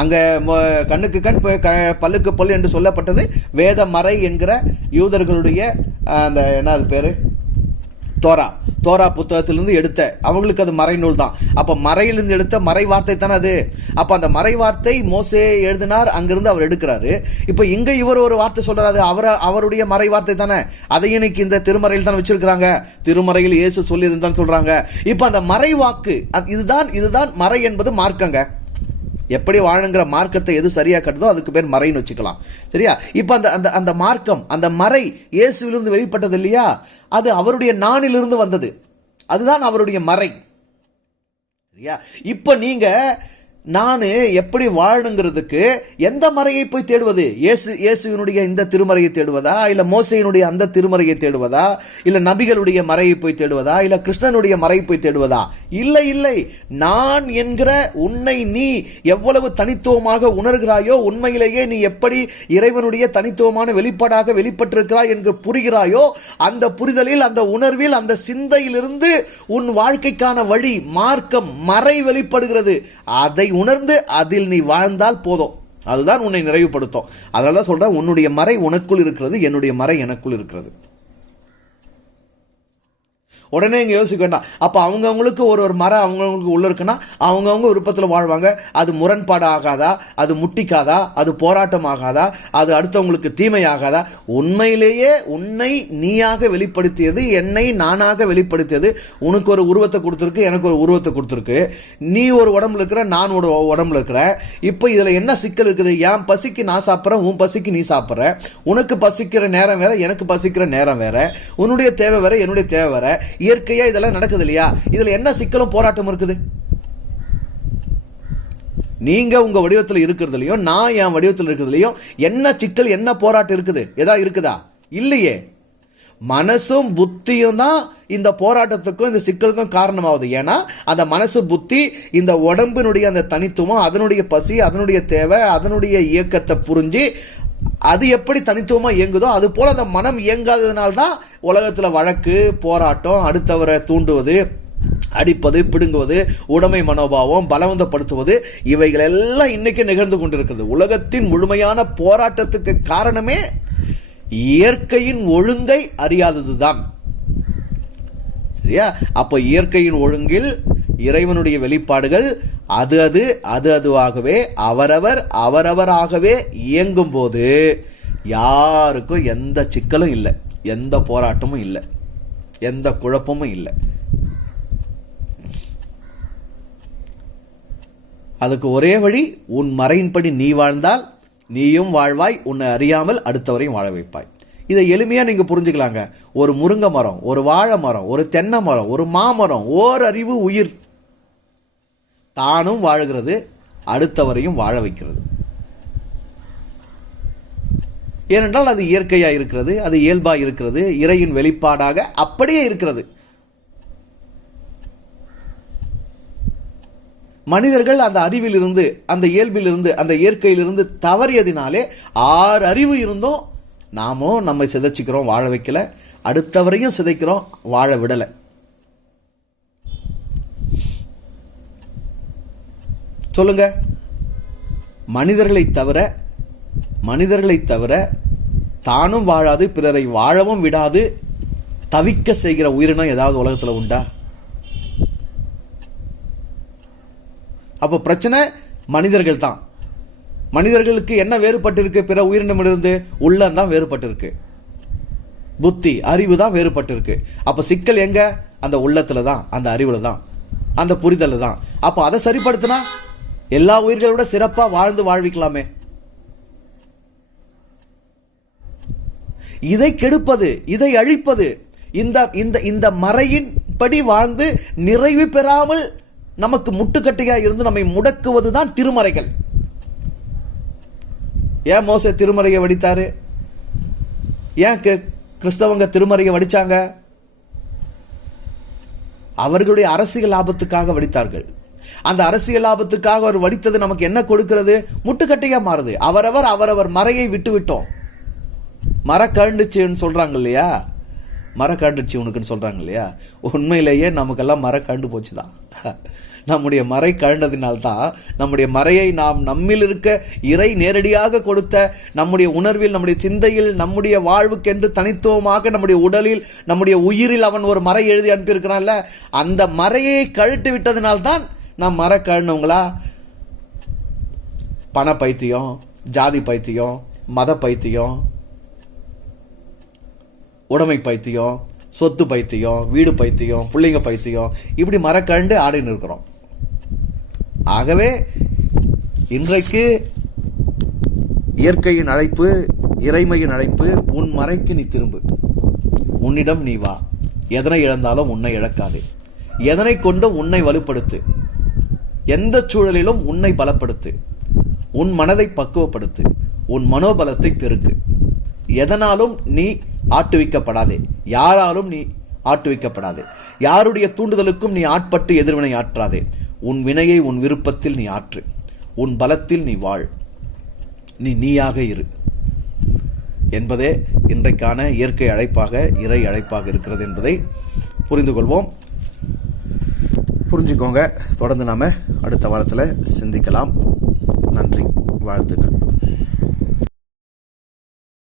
அங்க கண்ணுக்கு கண் பல்லுக்கு பல் என்று சொல்லப்பட்டது வேத மறை என்கிற யூதர்களுடைய அந்த என்ன பேரு, தோரா புத்தகத்திலிருந்து எடுத்த, அவங்களுக்கு அது மறை நூல் தான். அப்ப மறையிலிருந்து எடுத்த மறை வார்த்தை தானே அது. அப்ப அந்த மறை வார்த்தை மோசே எழுதினார், அங்கிருந்து அவர் எடுக்கிறாரு. இப்ப இங்க இவர் ஒரு வார்த்தை சொல்றாரு, அவருடைய மறை வார்த்தை தானே. அதை இன்னைக்கு இந்த திருமறையில் தான் வச்சிருக்கிறாங்க. திருமறையில் இயேசு சொல்லி இருந்தான்னு சொல்றாங்க. இப்ப அந்த மறை வாக்கு இதுதான் மறை என்பது மார்க்கங்க. எப்படி வாழுங்கிற மார்க்கத்தை எது சரியா கட்டுதோ அதுக்கு பேர் மறைன்னு வச்சுக்கலாம். சரியா? இப்ப அந்த மார்க்கம், அந்த மறை இயேசுவிலிருந்து வெளிப்பட்டது இல்லையா, அது அவருடைய நானிலிருந்து வந்தது. அதுதான் அவருடைய மறை. சரியா? இப்ப நீங்க நான் எப்படி வாழணுங்கிறதுக்கு எந்த மறையை போய் தேடுவது? இயேசுவினுடைய இந்த திருமறையை தேடுவதா, இல்ல மோசையினுடைய அந்த திருமறையை தேடுவதா, இல்ல நபிகளுடைய மறையை போய் தேடுவதா, இல்ல கிருஷ்ணனுடைய மறையை போய் தேடுவதா? இல்லை. நான் என்கிற உன்னை நீ எவ்வளவு தனித்துவமாக உணர்கிறாயோ, உண்மையிலேயே நீ எப்படி இறைவனுடைய தனித்துவமான வெளிப்பாடாக வெளிப்பட்டிருக்கிறாய் என்று புரிகிறாயோ, அந்த புரிதலில், அந்த உணர்வில், அந்த சிந்தையிலிருந்து உன் வாழ்க்கைக்கான வழி, மார்க்கம், மறை வெளிப்படுகிறது. அதை உணர்ந்து அதில் நீ வாழ்ந்தால் போதும். அதுதான் உன்னை நிறைவுபடுத்தும். அதனால சொல்றேன், உன்னுடைய மறை உனக்குள் இருக்கிறது, என்னுடைய மறை எனக்குள் இருக்கிறது. உடனே இங்க யோசிக்க வேண்டாம். அப்ப அவங்கவுங்களுக்கு ஒரு மறை அவங்கவுங்களுக்கு உள்ள இருக்குன்னா அவங்கவுங்க விருப்பத்தில் வாழ்வாங்க. அது முரண்பாடு ஆகாதா? அது முட்டிக்காதா? அது போராட்டம் ஆகாதா? அது அடுத்தவங்களுக்கு தீமை ஆகாதா? உண்மையிலேயே உன்னை நீயாக வெளிப்படுத்தியது, என்னை நானாக வெளிப்படுத்தியது. உனக்கு ஒரு உருவத்தை கொடுத்துருக்கு, எனக்கு ஒரு உருவத்தை கொடுத்துருக்கு. நீ ஒரு உடம்புல இருக்கிற, நான் ஒரு உடம்புல இருக்கிறேன். இப்ப இதுல என்ன சிக்கல் இருக்குது? என் பசிக்கு நான் சாப்பிட்றேன், உன் பசிக்கு நீ சாப்பிட்ற. உனக்கு பசிக்கிற நேரம் வேற, எனக்கு பசிக்கிற நேரம் வேற. உன்னுடைய தேவை வேற, என்னுடைய தேவை வேற. இயற்கையா இதெல்லாம் நடக்குது இல்லையா? இதுல என்ன சிக்கலும் போராட்டம் இருக்குது? நீங்க உங்க வடிவத்தில் இருக்கிறதுலயும் நான் என் வடிவத்தில் இருக்கிறதுலயும் என்ன சிக்கல், என்ன போராட்டம் இருக்குது? ஏதா இருக்குதா? இல்லையே. மனசும் புத்தியும் தான் இந்த போராட்டத்துக்கும் இந்த சிக்கலுக்கும் காரணமாகுது. ஏன்னா அந்த மனசு புத்தி இந்த உடம்பினுடைய அந்த தனித்துவம், அதனுடைய பசி, அதனுடைய தேவை, அதனுடைய இயக்கத்தை புரிஞ்சு அது எப்படி தனித்துவமா இயங்குதோ அது போல அந்த மனம் இயங்காததுனால்தான் உலகத்துல வழக்கு, போராட்டம், அடுத்தவரை தூண்டுவது, அடிப்பது, பிடுங்குவது, உடைமை மனோபாவம், பலவந்தப்படுத்துவது, இவைகள் எல்லாம் இன்னைக்கு நிகழ்ந்து கொண்டிருக்கிறது. உலகத்தின் முழுமையான போராட்டத்துக்கு காரணமே இயற்கையின் ஒழுங்கை அறியாததுதான். சரியா? அப்ப இயற்கையின் ஒழுங்கில் இறைவனுடைய வெளிப்பாடுகள் அதுவாகவே அவரவராகவே இயங்கும் போது யாருக்கும் எந்த சிக்கலும் இல்லை, எந்த போராட்டமும் இல்லை, எந்த குழப்பமும் இல்லை. அதுக்கு ஒரே வழி, உன் மறையின்படி நீ வாழ்ந்தால் நீயும் வாழ்வாய், உன்னை அறியாமல் அடுத்தவரையும் வாழ வைப்பாய். இதை எளிமையா நீங்க புரிஞ்சுக்கலாங்க. ஒரு முருங்கை மரம், ஒரு வாழை மரம், ஒரு தென்னை மரம், ஒரு மாமரம், ஓரறிவு உயிர் தானும் வாழுகிறது, அடுத்தவரையும் வாழ வைக்கிறது. ஏனென்றால் அது இயற்கையா இருக்கிறது, அது இயல்பா இருக்கிறது, இறையின் வெளிப்பாடாக அப்படியே இருக்கிறது. மனிதர்கள் அந்த அறிவிலிருந்து, அந்த இயல்பிலிருந்து, அந்த இயற்கையிலிருந்து தவறியதினாலே 6 அறிவு இருந்தும் நாமோ நம்மை சிதைச்சிக்கிறோம், வாழ வைக்கல, அடுத்தவரையும் சிதைக்கிறோம், வாழ விடல. சொல்லுங்க, மனிதர்களை தவிர தானும் வாழாது, பிறரை வாழவும் விடாது தவிக்க செய்கிற உயிரினம் ஏதாவது உலகத்துல உண்டா? அப்போ பிரச்சனை மனிதர்கள் தான். மனிதர்களுக்கு என்ன வேறுபட்டு இருக்கு? பிற உயிரினமிலிருந்து உள்ளம் தான் வேறுபட்டு இருக்கு, புத்தி அறிவு தான் வேறுபட்டு இருக்கு. அப்ப சிக்கல் எங்க? அந்த உள்ளத்துல தான், அந்த அறிவுல தான், அந்த புரிதல் தான். அப்ப அதை சரிப்படுத்தினா எல்லா உயிர்களோட சிறப்பா வாழ்ந்து வாழ்விக்கலாமே. இதை கெடுப்பது, இதை அழிப்பது, இந்த மறையின் படி வாழ்ந்து நிறைவு பெறாமல் நமக்கு முட்டுக்கட்டையா இருந்து நம்மை முடக்குவதுதான் திருமறைகள். ஏன் மோசே திருமறையை வடித்தாரு? ஏன் கிறிஸ்தவங்க திருமறையை வடிச்சாங்க? அவர்களுடைய அரசியல் லாபத்துக்காக வடித்தார்கள். அந்த அரசியல் லாபத்துக்காக அவர் வடித்தது நமக்கு என்ன கொடுக்கிறது? முட்டுக்கட்டையா மாறுது. அவரவர் மறையை விட்டு விட்டோம். மர கண்டுச்சுன்னு சொல்றாங்க இல்லையா, மர கண்டுச்சு உனக்குன்னு சொல்றாங்க இல்லையா, உண்மையிலேயே நமக்கெல்லாம் மர கண்டு போச்சுதான். நம்முடைய மறை கழண்டதினால்தான் நம்முடைய மறையை நாம் நம்மில் இருக்க இறை நேரடியாக கொடுத்த நம்முடைய உணர்வில், நம்முடைய சிந்தையில், நம்முடைய வாழ்வுக்கென்று தனித்துவமாக நம்முடைய உடலில், நம்முடைய உயிரில் அவன் ஒரு மறை எழுதி அனுப்பியிருக்கிறான்ல, அந்த மறையை கழட்டி விட்டதினால்தான் நாம் மர கழண்டவங்களா பண பைத்தியம், ஜாதி பைத்தியம், மத பைத்தியம், உடைமை பைத்தியம், சொத்து பைத்தியம், வீடு பைத்தியம், பிள்ளைங்க பைத்தியம், இப்படி மரக்கண்டு ஆடின்னு இருக்கிறோம். ஆகவே இன்றைக்கு இயற்கையின் அழைப்பு, இறைமையின் அழைப்பு, உன் மறைக்கு நீ திரும்பு, உன்னிடம் நீ வா, எதனை இழந்தாலும் உன்னை இழக்காது, எதனை கொண்டு உன்னை வலுப்படுத்து, எந்த சூழலிலும் உன்னை பலப்படுத்து, உன் மனதை பக்குவப்படுத்து, உன் மனோபலத்தை பெருக்கு. எதனாலும் நீ ஆட்டுவிக்கப்படாதே, யாராலும் நீ ஆட்டுவிக்கப்படாதே, யாருடைய தூண்டுதலுக்கும் நீ ஆட்பட்டு எதிர்வினை ஆற்றாதே. உன் வினையை உன் விருப்பத்தில் நீ ஆற்று, உன் பலத்தில் நீ வாழ், நீ நீயாக இரு என்பதே இன்றைக்கான இயற்கை அழைப்பாக, இறை அழைப்பாக இருக்கிறது என்பதை புரிந்து கொள்வோம். புரிஞ்சுக்கோங்க. தொடர்ந்து நாம அடுத்த வாரத்தில் சிந்திக்கலாம். நன்றி, வாழ்த்துக்கள்.